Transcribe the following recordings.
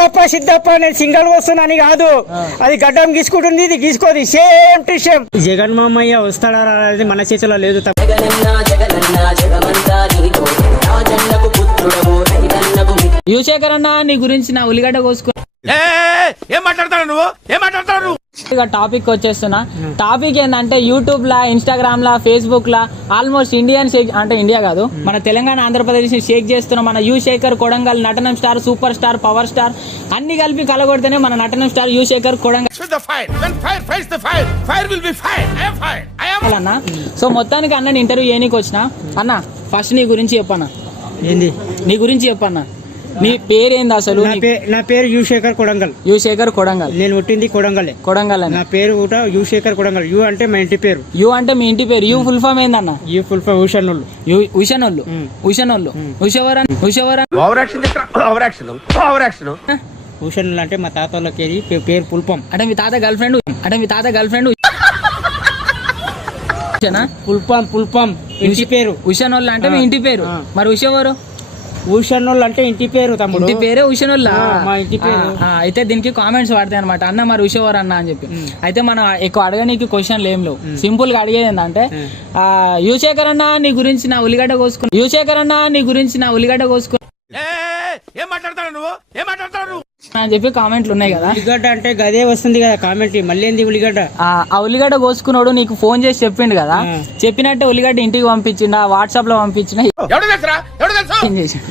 చూడప్ప సిద్ధప్ప నేను సింగల్ వస్తున్నా అని కాదు, అది గడ్డం గీసుకుంటుంది, ఇది గీసుకోది, సేమ్ టు సేమ్. జగన్ మామయ్య వస్తాడా అనేది మన చేతిలో లేదు. యువశేఖర్ అన్న నీ గురించి నా ఉల్లిగడ్డ కోసుకో. ఏం మాట్లాడతాడు నువ్వు, ఏం మాట్లాడతాడు? టాపిక్ వచ్చేస్తున్నా. టాపిక్ ఏంటంటే యూట్యూబ్ లా, ఇన్స్టాగ్రామ్ లా, ఫేస్బుక్ లా ఆల్మోస్ట్ ఇండియన్ షేక్, అంటే ఇండియా కాదు మన తెలంగాణ ఆంధ్రప్రదేశ్ ని షేక్ చేస్తున్న మన యువశేఖర్ కొడంగల్ నటనం star, super star, power star అన్ని కలిపి కలగొడితేనే మన నటనం స్టార్ యువశేఖర్ కొడంగల్ అన్న. సో మొత్తానికి అన్న ఇంటర్వ్యూ ఏనికి వచ్చిన అన్న, ఫస్ట్ నీ గురించి చెప్పన్నా. ఏంది నీ గురించి చెప్పన్నా, నీ పేరేంది అసలు? నా పేరు యువశేఖర్ కొడంగల్. యువశేఖర్ కొడంగల్. నేను పుట్టింది కొడంగల్. కొడంగల్ నా పేరు కూడా యువశేఖర్ కొడంగల్. యు అంటే మా ఇంటి పేరు. యు అంటే మీ ఇంటి పేరు. యు ఫుల్ ఫామ్ ఏందన్న? యు ఫుల్ ఫామ్ ఉషనోళ్ళు. ఉషనోళ్ళు. ఉషనోళ్ళు. ఉషనోళ్ళు అంటే మా తాత వాళ్ళకి పేరు ఫుల్ ఫామ్. అంటే మీ తాత గర్ల్ ఫ్రెండ్. అంటే మీ తాత గర్ల్ ఫ్రెండ్ ఫుల్ ఫామ్ ఇంటి పేరు. ఉషనోళ్ళు అంటే మీ ఇంటి పేరు. మరి ఉషెవరు? ఉషనోళ్ళు అంటే ఇంటి పేరు తమ్ముడు. ఇంటి పేరే ఉషనోళ్ళ. మా ఇంటి పేరు. అయితే దీనికి కామెంట్స్ పడతాయి అనమాట, అన్న మరి ఉషెవరు అన్న అని చెప్పి. అయితే మనం ఎక్కువ అడగనీకి క్వశ్చన్లు ఏం లేవు. సింపుల్ గా అడిగేది ఏంటంటే యువశేఖర్ అన్న నీ గురించి నా ఉల్లిగడ్డ కోసుకుని, యువశేఖర్ అన్న నీ గురించి నా ఉల్లిగడ్డ కోసుకుని ఏం మాట్లాడతాడు నువ్వు, ఏం మాట్లాడతాడు అని చెప్పి కామెంట్లు ఉన్నాయి కదా. ఉల్లిగడ్డ అంటే గదే వస్తుంది కదా కామెంట్. మళ్ళీ ఏంది ఉల్లిగడ్డ? ఆ ఉల్లిగడ్డ కోసుకున్నాడు నీకు ఫోన్ చేసి చెప్పిండు కదా, చెప్పినట్టే ఉల్లిగడ్డ ఇంటికి పంపించిండా, వాట్సాప్ లో పంపించిన?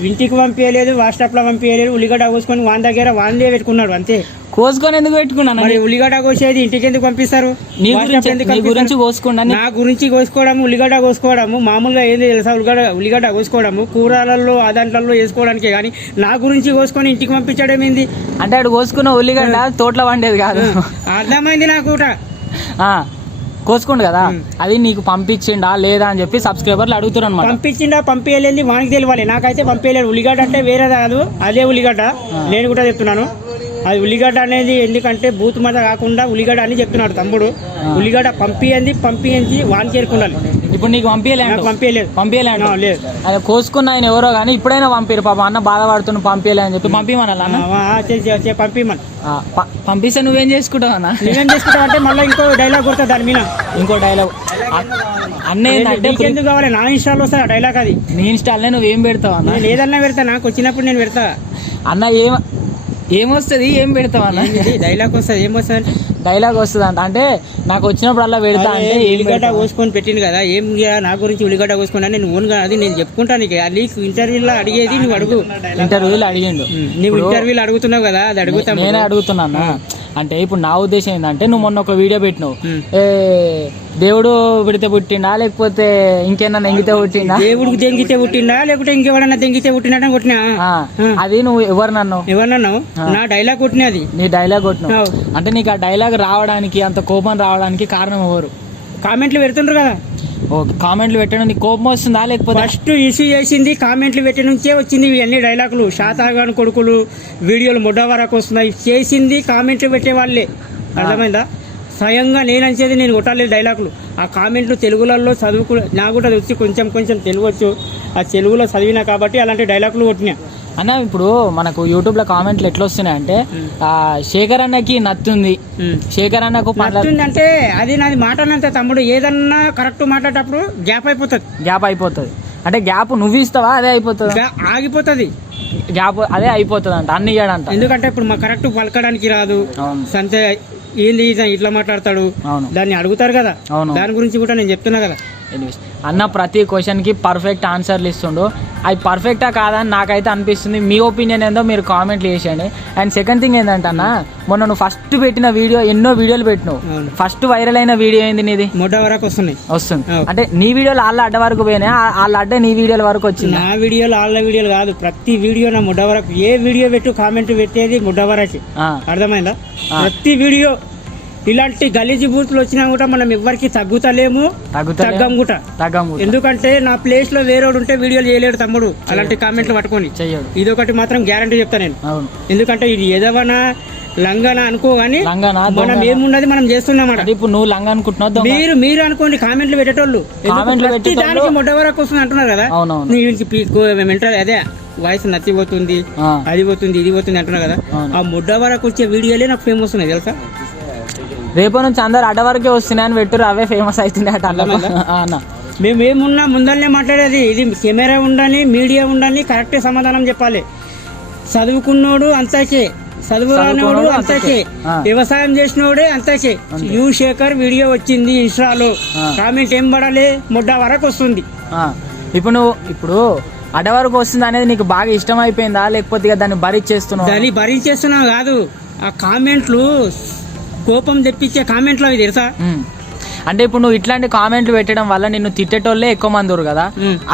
ఇంటికి పంపించలేదు, వాట్సాప్ లో పంపించలేదు. ఉల్లిగడ్డ కోసుకొని వాన్ దగ్గర వాందే పెట్టుకున్నాడు అంతే. కోసుకొని ఎందుకు పెట్టుకున్నాను? ఉల్లిగడ్డ కోసేది ఇంటికి ఎందుకు పంపిస్తారు? నీ గురించి కోసుకున్నా. నా గురించి కోసుకోవడము, ఉల్లిగడ్డ కోసుకోవడము మామూలుగా ఏంది తెలుసా? ఉల్లిగడ్డ కోసుకోవడము కూరలలో దాంట్లో వేసుకోవడానికి, కానీ నా గురించి కోసుకొని ఇంటికి పంపించడం ఏంది? అంటే అటు కోసుకున్న ఉల్లిగడ్డ తోటలో వండేది కాదు. అర్థమైంది నాకు కూడా. కోసుకుండు కదా, అది నీకు పంపించిండా లేదా అని చెప్పి సబ్స్క్రైబర్లు అడుగుతున్నారు అనమాట. పంపించిండా పంపించలేదు వానికి తెలియాలి, నాకైతే పంపించలేదు. ఉల్లిగడ్డ అంటే వేరే కాదు, అదే ఉల్లిగడ్డ. నేను కూడా చెప్తున్నాను అది ఉల్లిగడ్డ అనేది. ఎందుకంటే బూత్ మాట కాకుండా ఉల్లిగడ్డ అని చెప్తున్నాడు తమ్ముడు. ఉల్లిగడ్డ పంపించి వానికి చేరుకున్నాను. ఇప్పుడు నీకు పంపించలేదు లేదు. అది కోసుకున్న ఆయన ఎవరో కానీ ఇప్పుడైనా పంపిరు. పాప అన్న బాధపడుతున్న పంపించలే అని చెప్పి పంపించమని పంపిమని. పంపిస్తే నువ్వేం చేసుకుంటావు అన్న? నువ్వేం చేసుకుంటావు అంటే మళ్ళీ ఇంకో డైలాగ్ కొడతా దాని మీద. ఇంకో డైలాగ్ అన్న ఏంటంటే ఎందుకు కావాలి? నా ఇన్స్టాల్ వస్తా డైలాగ్. అది నీ ఇన్స్టాల్నే నువ్వేం పెడతావు అన్న? నేను ఏదన్నా పెడతా, నాకు వచ్చినప్పుడు నేను పెడతా అన్న. ఏమొస్తుంది, ఏం పెడతావు అన్న? డైలాగ్ వస్తుంది. ఏమొస్తుంది? డైలాగ్ వస్తుంది అంటే నాకు వచ్చినప్పుడు అలా పెడతా అంటే ఉల్లిగడ్డ కోసుకొని పెట్టింది కదా, ఏం నా గురించి ఉల్లిగడ్డ కోసుకున్నా నేను ఓన్గా అది నేను చెప్పుకుంటాను. నీకు ఇంటర్వ్యూలో అడిగేది నువ్వు అడుగు. ఇంటర్వ్యూలో అడిగిండు, నువ్వు ఇంటర్వ్యూలో అడుగుతున్నావు కదా, అది అడుగుతా. నేనే అడుగుతున్నా. అంటే ఇప్పుడు నా ఉద్దేశం ఏంటంటే నువ్వు మొన్న ఒక వీడియో పెట్టినావు, దేవుడు పెడితే పుట్టిండా లేకపోతే ఇంకేమన్నా దెంగితే పుట్టిండా? దేవుడికి దెంగితే పుట్టిండా లేకపోతే ఇంకెవరన్నా దెంగితే పుట్టినా కొట్టినా? అది నువ్వు ఎవరినన్నావు? నా డైలాగ్ కొట్టినది. నీ డైలాగ్ కొట్టినావు అంటే నీకు ఆ డైలాగ్ రావడానికి, అంత కోపం రావడానికి కారణం ఎవరు? కామెంట్లు పెడుతుండ్రు కదా. కామెంట్లు పెట్టడం నీకు కోపం వస్తుందా లేకపోతే? ఫస్ట్ ఇష్యూ చేసింది కామెంట్లు పెట్టి నుంచే వచ్చింది ఇవన్నీ డైలాగులు. శాతాగాని కొడుకులు వీడియోలు మొడ్డ వరకు వస్తున్నాయి. చేసింది కామెంట్లు పెట్టే వాళ్ళే, అర్థమైందా? స్వయంగా నేను అంచేది నేను కొట్టాలేదు డైలాగులు. ఆ కామెంట్లు తెలుగులలో చదువుకు నాకు కూడా వచ్చి కొంచెం తెలుగు వచ్చు. ఆ తెలుగులో చదివినా కాబట్టి అలాంటి డైలాగులు కొట్టినా. అన్న ఇప్పుడు మనకు యూట్యూబ్ లో కామెంట్లు ఎట్లా వస్తున్నాయి అంటే శేఖర్ అన్నకి నత్తుంది, శేఖర్ అన్నకు అంటే అది నాది మాటనంత తమ్ముడు. ఏదన్నా కరెక్ట్ మాట్లాడేటప్పుడు గ్యాప్ అయిపోతుంది. అంటే గ్యాప్ నువ్వు ఇస్తావా అదే అయిపోతుంది? ఆగిపోతుంది గ్యాప్, అదే అయిపోతుంది అంట అన్ని ఇయ్యాడంట. ఎందుకంటే ఇప్పుడు మా కరెక్ట్ పలకడానికి రాదు. సంతే ఏంది ఇట్లా మాట్లాడతాడు, దాన్ని అడుగుతారు కదా. దాని గురించి కూడా నేను చెప్తున్నా కదా. అన్న ప్రతి క్వశ్చన్ కి పర్ఫెక్ట్ ఆన్సర్లు ఇస్తుండు. అది పర్ఫెక్టా కాదని నాకైతే అనిపిస్తుంది. మీ ఒపీనియన్ ఏందో మీరు కామెంట్లు చేసేయండి. అండ్ సెకండ్ థింగ్ ఏంటంటే అన్న, మొన్న నువ్వు ఫస్ట్ పెట్టిన వీడియో, ఎన్నో వీడియోలు పెట్టినావు, ఫస్ట్ వైరల్ అయిన వీడియో ఏంది నీది? మొడ్డ వరకు వస్తుంది. అంటే నీ వీడియోలు వాళ్ళ అడ్డ వరకు పోయినాయి, వాళ్ళ అడ్డ నీ వీడియోల వరకు వచ్చింది? నా వీడియోలు వాళ్ళ వీడియోలు కాదు, ప్రతి వీడియో నా మొడ్డ వరకు. ఏ వీడియో పెట్టు కామెంట్ పెట్టేది మొడ్డ వరకు, అర్థమైందా? ప్రతి వీడియో ఇలాంటి గలీజీ బూతులు వచ్చినా కూడా మనం ఎవరికి తగ్గుతలేము తగ్గం కూడా. ఎందుకంటే నా ప్లేస్ లో వేరేవాడు ఉంటే వీడియోలు చేయలేడు తమ్ముడు అలాంటి కామెంట్లు పట్టుకొని. ఇదొకటి మాత్రం గ్యారంటీ చెప్తా నేను. ఎందుకంటే ఇది ఏదవనా లంగనా అనుకో గానీ మనం ఏమున్నది మనం చేస్తున్నామాట. ఇప్పుడు నువ్వు లంగా అనుకుంటున్నావు, మీరు అనుకోండి కామెంట్లు పెట్టేటోళ్ళు దానికి మొట్ట వరకు వస్తుంది అంటున్నారు కదా. అదే వాయిస్ నచ్చిపోతుంది, అది పోతుంది, ఇది పోతుంది అంటున్నారు కదా. ఆ ముడ్డ వరకు వచ్చే వీడియోలే నాకు ఫేమస్ ఉన్నాయి తెలుసా. రేపు నుంచి అందరు అడ్డ వరకే వస్తున్నాయని పెట్టురు, అవే ఫేమస్ అవుతున్నాయి అట. మేము ఏమున్నా ముందరనే మాట్లాడేది. ఇది కెమెరా ఉండాలి, మీడియా ఉండాలి, కరెక్ట్ సమాధానం చెప్పాలి. చదువుకున్నోడు అంతాకే, చదువు రానివాడు అంతాకే, వ్యవసాయం చేసినోడే అంతాకే. యు శేఖర్ వీడియో వచ్చింది ఇన్స్టాలో, కామెంట్ ఏం పడాలి, ముడ్డ వరకు వస్తుంది. ఇప్పుడు అడ్డ వరకు వస్తుంది అనేది నీకు బాగా ఇష్టం అయిపోయిందా, లేకపోతే దాన్ని భరించేస్తున్నావు? దాన్ని భరించేస్తున్నావు కాదు, ఆ కామెంట్లు కోపం తెప్పించే కామెంట్లు అవి తెలుసా. అంటే ఇప్పుడు నువ్వు ఇట్లాంటి కామెంట్లు పెట్టడం వల్ల నిన్ను తిట్టేటోళ్ళే ఎక్కువ మంది ఉన్నారు కదా,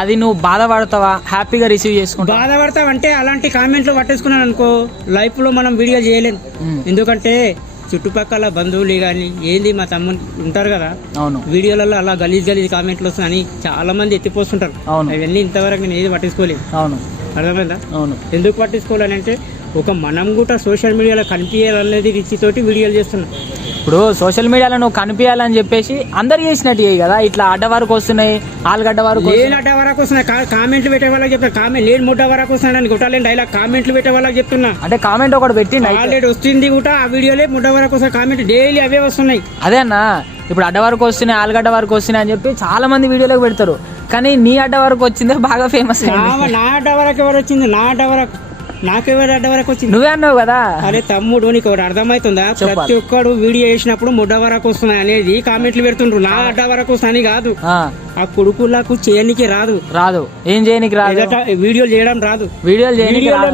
అది నువ్వు బాధపడతావా, హ్యాపీగా రిసీవ్ చేసుకుంటావా? బాధపడతావు అంటే అలాంటి కామెంట్లు పట్టేసుకున్నాను అనుకో లైఫ్ లో మనం వీడియో చేయలేము. ఎందుకంటే చుట్టుపక్కల బంధువులు కానీ ఏంది మా తమ్ముడు ఉంటారు కదా, అవును, వీడియోలలో అలా గలీజ్ కామెంట్లు వస్తున్నాయని చాలా మంది ఎత్తిపోస్తుంటారు. అవన్నీ ఇంతవరకు నేను ఏది పట్టించుకోలేదు. అవును, అర్థమైందా? అవును. ఎందుకు పట్టించుకోవాలని అంటే ఒక మనం కూడా సోషల్ మీడియాలో కనిపించాలనేది రిచ్చితోటి వీడియోలు చేస్తున్నాం. ఇప్పుడు సోషల్ మీడియాలో నువ్వు కనిపించాలని చెప్పేసి అందరు చేసినట్టు కదా, ఇట్లా అడ్డ వరకు వస్తున్నాయి, ఆలుగడ్డ వరకు, లేని అడ్డ వరకు వస్తున్నాయి. కామెంట్లు పెట్టే వాళ్ళకి చెప్తున్నా, కామెంట్ లేని ముడ్డ వరకు వస్తున్నాయి కొట్టాలని డైలాగ్ కామెంట్లు పెట్టే వాళ్ళకి చెప్తున్నా. అంటే కామెంట్ ఒకటి పెట్టి ఆల్రెడీ వస్తుంది కూడా ఆ వీడియోలే ముడ్డ వరకు వస్తాయి, కామెంట్ డైలీ అవే వస్తున్నాయి. అదే అన్న, ఇప్పుడు అడ్డ వరకు వస్తున్నాయి, ఆలుగడ్డ వరకు వస్తున్నాయి అని చెప్పి చాలా మంది వీడియోలోకి పెడతారు, కానీ నీ అడ్డ వరకు వచ్చిందే బాగా ఫేమస్. నా అడ్డ వరకు ఎవరు వచ్చింది, నా అడ్డ వరకు నాకెవరు అడ్డ వరకు వచ్చింది, నువ్వే అన్నావు కదా. అరే తమ్ముడు నీకు ఒకటి అర్థమవుతుందా, ప్రతి ఒక్కడు వీడియో చేసినప్పుడు ముడ్డ వరకు వస్తున్నాయి అనేది కామెంట్లు పెడుతుండ్రు. నా అడ్డ వరకు వస్తాయని కాదు, ఆ కొడుకులకు చేయడానికి రాదు, ఏం చేయనికి రాదు, వీడియోలు చేయడం రాదు, వీడియోలు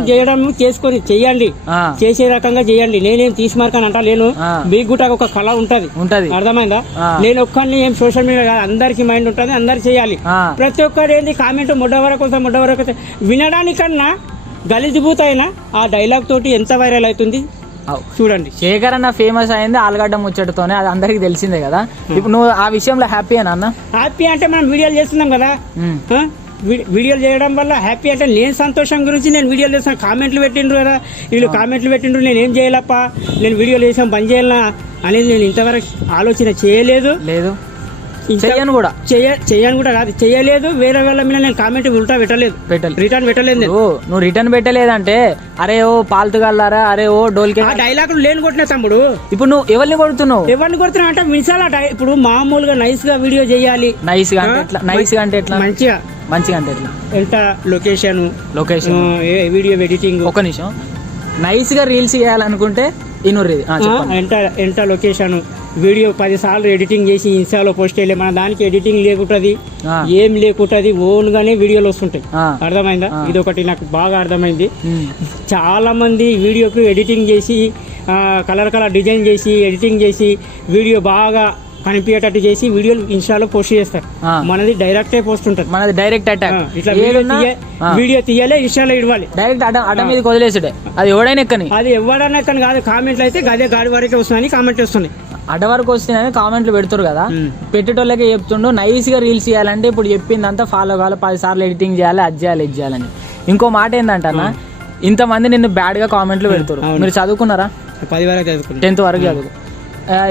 చేయడం చేసుకొని చెయ్యండి, చేసే రకంగా చేయండి. నేనేం తీసుమార్కని అంటలేను, మీకు కూడా ఒక కళ ఉంటది, అర్థమైందా? నేను ఒక్కడిని ఏం సోషల్ మీడియా కాదు, అందరికి మైండ్ ఉంటది, అందరు చేయాలి. ప్రతి ఒక్కరు ఏంది కామెంట్ ముడ్డ వరకు వస్తాయి, ముడ్డ వరకు వస్తాయి వినడానికన్నా గలీజిబూతైనా ఆ డైలాగ్ తోటి ఎంత వైరల్ అవుతుంది చూడండి. శేఖర్ అన్న ఫేమస్ అయింది ఆలుగడ్డ ముచ్చటతోనే, అది అందరికి తెలిసిందే కదా. ఇప్పుడు నువ్వు ఆ విషయంలో హ్యాపీ అన్న? హ్యాపీ అంటే మనం వీడియోలు చేస్తున్నాం కదా, వీడియోలు చేయడం వల్ల హ్యాపీ అంటే నేను సంతోషం గురించి నేను వీడియోలు చేస్తాను. కామెంట్లు పెట్టిండ్రు కదా, వీళ్ళు కామెంట్లు పెట్టిండ్రు, నేను ఏం చేయాలప్ప, నేను వీడియోలు చేసాం బంద్ చేయాలనా అనేది నేను ఇంతవరకు ఆలోచన చేయలేదు, చేయను కూడా కాదు, చేయలేదు. వేరే వాళ్ళ మీద నేను కామెంట్ రిటర్న్ పెట్టలేదు. నువ్వు రిటర్న్ పెట్టలేదంటే అరే ఓ పాల్తుగల్లారా, అరే ఓ డోల్కే డైలాగ్ లేని కొట్టిన తమ్ముడు. ఇప్పుడు నువ్వు ఎవరిని కొడుతున్నావు అంటే మిసాల ఇప్పుడు మామూలుగా నైస్ గా వీడియో చేయాలి. నైస్ గా అంటే ఎట్లా మంచిగా అంటే ఎట్లా, ఎంత లొకేషన్ వీడియో ఎడిటింగ్, ఒక నిమిషం, నైస్ గా రీల్స్ చేయాలనుకుంటే ఎంత లొకేషన్ వీడియో 10 సార్లు ఎడిటింగ్ చేసి ఇన్స్టాలో పోస్ట్ చేయలే, మన దానికి ఎడిటింగ్ లేకుంటది, ఏం లేకుంటది, ఓన్ గానే వీడియోలు వస్తుంటాయి. అర్థమైందా? ఇది ఒకటి నాకు బాగా అర్థమైంది. చాలా మంది వీడియోకి ఎడిటింగ్ చేసి కలర్ డిజైన్ చేసి ఎడిటింగ్ చేసి వీడియో బాగా కనిపించేటట్టు చేసి వీడియోలు ఇన్స్టాలో పోస్ట్ చేస్తారు. మనది డైరెక్ట్ పోస్ట్ ఉంటుంది, మనది డైరెక్ట్ అటాక్. ఇట్లా వీడియో తీయాలి, ఇన్స్టాలో ఇవ్వాలి, డైరెక్ట్ అడ్డ మీద వదిలేసాడే. అది ఎవడైనా ఎక్కని, అది ఎవడైనా ఎక్కని కాదు. కామెంట్లు అయితే గదే గాడి వరకే వస్తున్నాయని కామెంట్ వస్తున్నాయి, అడ్డ వరకు వస్తున్నాయని కామెంట్లు పెడుతురు కదా. పెట్టేటోళ్ళకే చెప్తుండు నైస్ గా రీల్స్ చేయాలంటే ఇప్పుడు చెప్పిందంతా ఫాలో కావాలి, 10 సార్లు ఎడిటింగ్ చేయాలి, అది చేయాలి, ఇది చేయాలని. ఇంకో మాట ఏంటంటే ఇంతమంది నిన్ను బ్యాడ్ గా కామెంట్లు పెడుతురు. మీరు చదువుకున్నారా? 10 వరకు చదువుకున్నా, 10th వరకు చదువు.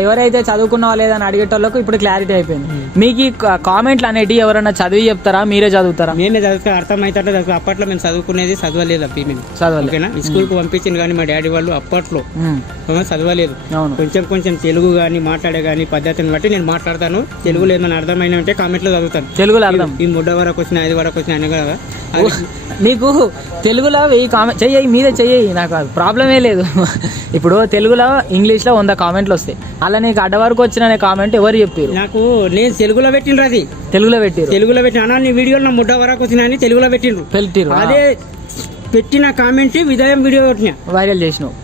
ఎవరైతే చదువుకున్నావా లేదని అడిగేటోళ్ళకు ఇప్పుడు క్లారిటీ అయిపోయింది. మీకు ఈ కామెంట్లు అనేటివి ఎవరైనా చదివి చెప్తారా, మీరే చదువుతారా? మేమే చదువుతా, అర్థమైతే చదువు. అప్పట్లో మేము చదువుకునేది చదవలేదు, ఓకేనా? స్కూల్ కు పంపించింది కానీ మా డాడీ వాళ్ళు అప్పట్లో చదవలేదు. కొంచెం తెలుగు కానీ మాట్లాడే కానీ పద్ధతిని బట్టి నేను మాట్లాడతాను. తెలుగు లేదని అర్థమైన అంటే కామెంట్ లో చదువుతాను. తెలుగులో అర్థం ఈ 3 వరకు వచ్చిన 5 వరకు వచ్చిన అని కదా. నీకు తెలుగులో చెయ్యి మీద చెయ్యి, నాకు ప్రాబ్లమే లేదు. ఇప్పుడు తెలుగులో ఇంగ్లీష్ లో 100 కామెంట్లు వస్తాయి, అలా నీకు అడ్డ వరకు వచ్చిన కామెంట్ ఎవరు చెప్పారు? నాకు నేను తెలుగులో పెట్టిండ్రు, అది తెలుగులో పెట్టిన నీ వీడియోలో నా ముడ్డ వరకు వచ్చిన అని తెలుగులో పెట్టిండ్రు. అదే పెట్టిన కామెంట్ విదయం వీడియో కొట్టిన వైరల్ చేసినావు.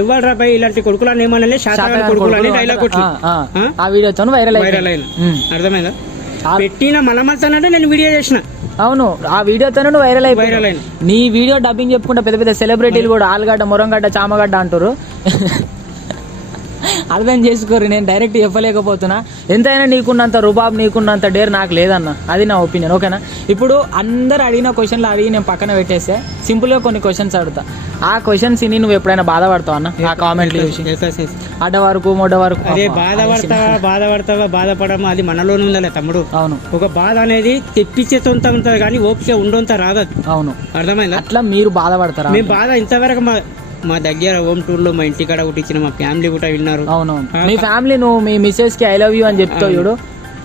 ఎవరు రాబాయి ఇలాంటి కొడుకులని ఏమన్నా శాతగాని కొడుకులని డైలాగ్ కొట్టి ఆ వీడియోతో వైరల్ అయిన. అర్థమైందా? పెట్టిన మలమల్తానంటే నేను వీడియో చేసిన. అవును, ఆ వీడియోతో వైరల్ అయిపోయి నీ వీడియో డబ్బింగ్ చెప్పుకుంటా పెద్ద పెద్ద సెలబ్రిటీలు కూడా ఆలుగడ్డ, మురంగడ్డ, చామగడ్డ అంటారు. అర్థం చేసుకోరు, నేను డైరెక్ట్ చెప్పలేకపోతున్నా. ఎంతైనా నీకున్నంత రుబాబ్ నీకున్నంత డేర్ నాకు లేదన్న, అది నా ఒపీనియన్. ఓకేనా? ఇప్పుడు అందరు అడిగిన క్వశ్చన్లు అడిగి నేను పక్కన పెట్టేస్తే సింపుల్గా కొన్ని క్వశ్చన్స్ అడుగుతా. ఆ క్వశ్చన్స్ ని నువ్వు ఎప్పుడైనా బాధపడతావు అన్న? ఆ కామెంట్లు చూసి అడ్డ వరకు మొడ్డ వరకు అదే బాధపడతావా బాధపడమా అది మనలోనే ఉండాలి తమ్ముడు. అవును, ఒక బాధ అనేది తెప్పించేంత ఉంటది కానీ ఓపిక ఉండొంత రాదు. అవును, అర్థమైందా? అట్లా మీరు బాధపడతారా? మేము బాధ ఇంతవరకు మా దగ్గర హోమ్ టూర్ లో మా ఇంటికాడ ఒకటి ఇచ్చిన మా ఫ్యామిలీ కూడా విన్నారు. అవునవును, మీ ఫ్యామిలీ నువ్వు మీ మిస్సెస్ కి ఐ లవ్ యూ అని చెప్తావు చూడు,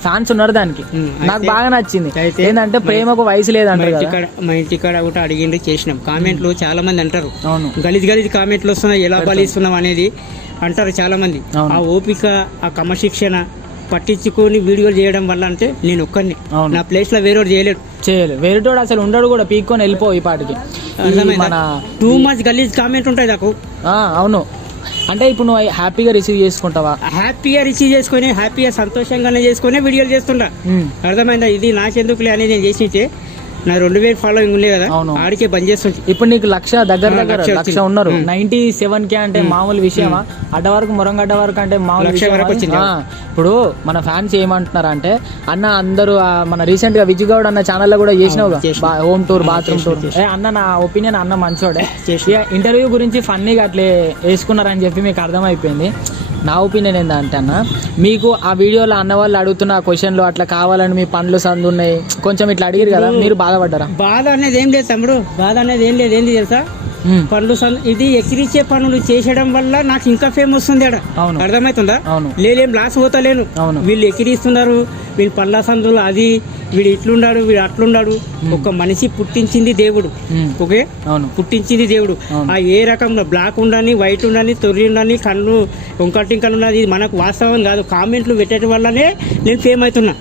ఫ్యాన్స్ ఉన్నారు దానికి. నాకు బాగా నచ్చింది. ఏంటంటే ప్రేమకు వయసు లేదంటారు. మా ఇంటికాడ కూడా అడిగిండి చేసినాం. కామెంట్లు చాలా మంది అంటారు, అవును, గలీజ్ కామెంట్లు వస్తున్నాయి, ఎలా బలిస్తున్నాం అనేది అంటారు చాలా మంది. ఆ ఓపిక, ఆ క్రమశిక్షణ పట్టించుకొని వీడియోలు చేయడం వల్ల అంటే నేను ఒక్కరిని, నా ప్లేస్ లో వేరేవాడు చేయలేడు. వేరేటోడు అసలు ఉండడు కూడా, పీక్కొని వెళ్ళిపో ఈ పాటికి. మన టూ మచ్ గలీజ్ కామెంట్ ఉంటాయి నాకు. అవును, అంటే ఇప్పుడు నువ్వు హ్యాపీగా రిసీవ్ చేసుకుంటావా? హ్యాపీగా రిసీవ్ చేసుకుని హ్యాపీగా సంతోషంగానే చేసుకుని వీడియోలు చేస్తుంటా. అర్థమైందా? ఇది నాకెందుకులే అనేది నేను చేసింటే నా 2000 ఫాలోయింగ్ ఉండే కదా, ఆడికే బంద్ చేస్తుంది. ఇప్పుడు నీకు దగ్గర లక్ష ఉన్నారు. 97K అంటే మామూలు విషయమా? అడ్డ వరకు మొరంగడ్డ వరకు అంటే మామూలు విషయం. ఇప్పుడు మన ఫ్యాన్స్ ఏమంటున్నారు అంటే, అన్న అందరూ మన రీసెంట్ గా విజయగౌడ్ అన్న ఛానల్ లో కూడా చేసినావు హోమ్ టూర్, బాత్రూమ్ టూర్. అన్న నా ఒపీనియన్, అన్న మంచోడే. ఇంటర్వ్యూ గురించి ఫన్నీగా అట్లే వేసుకున్నారని చెప్పి మీకు అర్థమైపోయింది. నా ఒపీనియన్ ఏంటంటే అన్న, మీకు ఆ వీడియోలో అన్న వాళ్ళు అడుగుతున్న క్వశ్చన్లు అట్లా కావాలని మీ పనులు సందు ఉన్నాయి కొంచెం ఇట్లా అడిగారు కదా, మీరు బాధపడ్డారా? బాధ అనేది ఏం లేదు తమ్ముడు, బాధ అనేది ఏం లేదు. ఏంది తెలుసా, పనులు ఇది ఎక్కిరిచ్చే పనులు చేసడం వల్ల నాకు ఇంకా ఫేమ్ వస్తుంది. అర్థమవుతుందా? లేదేం లాస్ పోతలేను. వీళ్ళు ఎక్కిరిస్తున్నారు, వీళ్ళు పళ్ళ సందులు, అది వీడు ఇట్లున్నాడు, వీడు అట్లున్నాడు. ఒక మనిషి పుట్టించింది దేవుడు. ఓకే, పుట్టించింది దేవుడు. ఆ ఏ రకంలో బ్లాక్ ఉండని, వైట్ ఉండని, తొర్రి ఉండని, కళ్ళు వంకటింకలు ఉన్నది మనకు వాస్తవం కాదు. కామెంట్లు పెట్టడం వల్లనే నేను ఫేమ్ అవుతున్నా.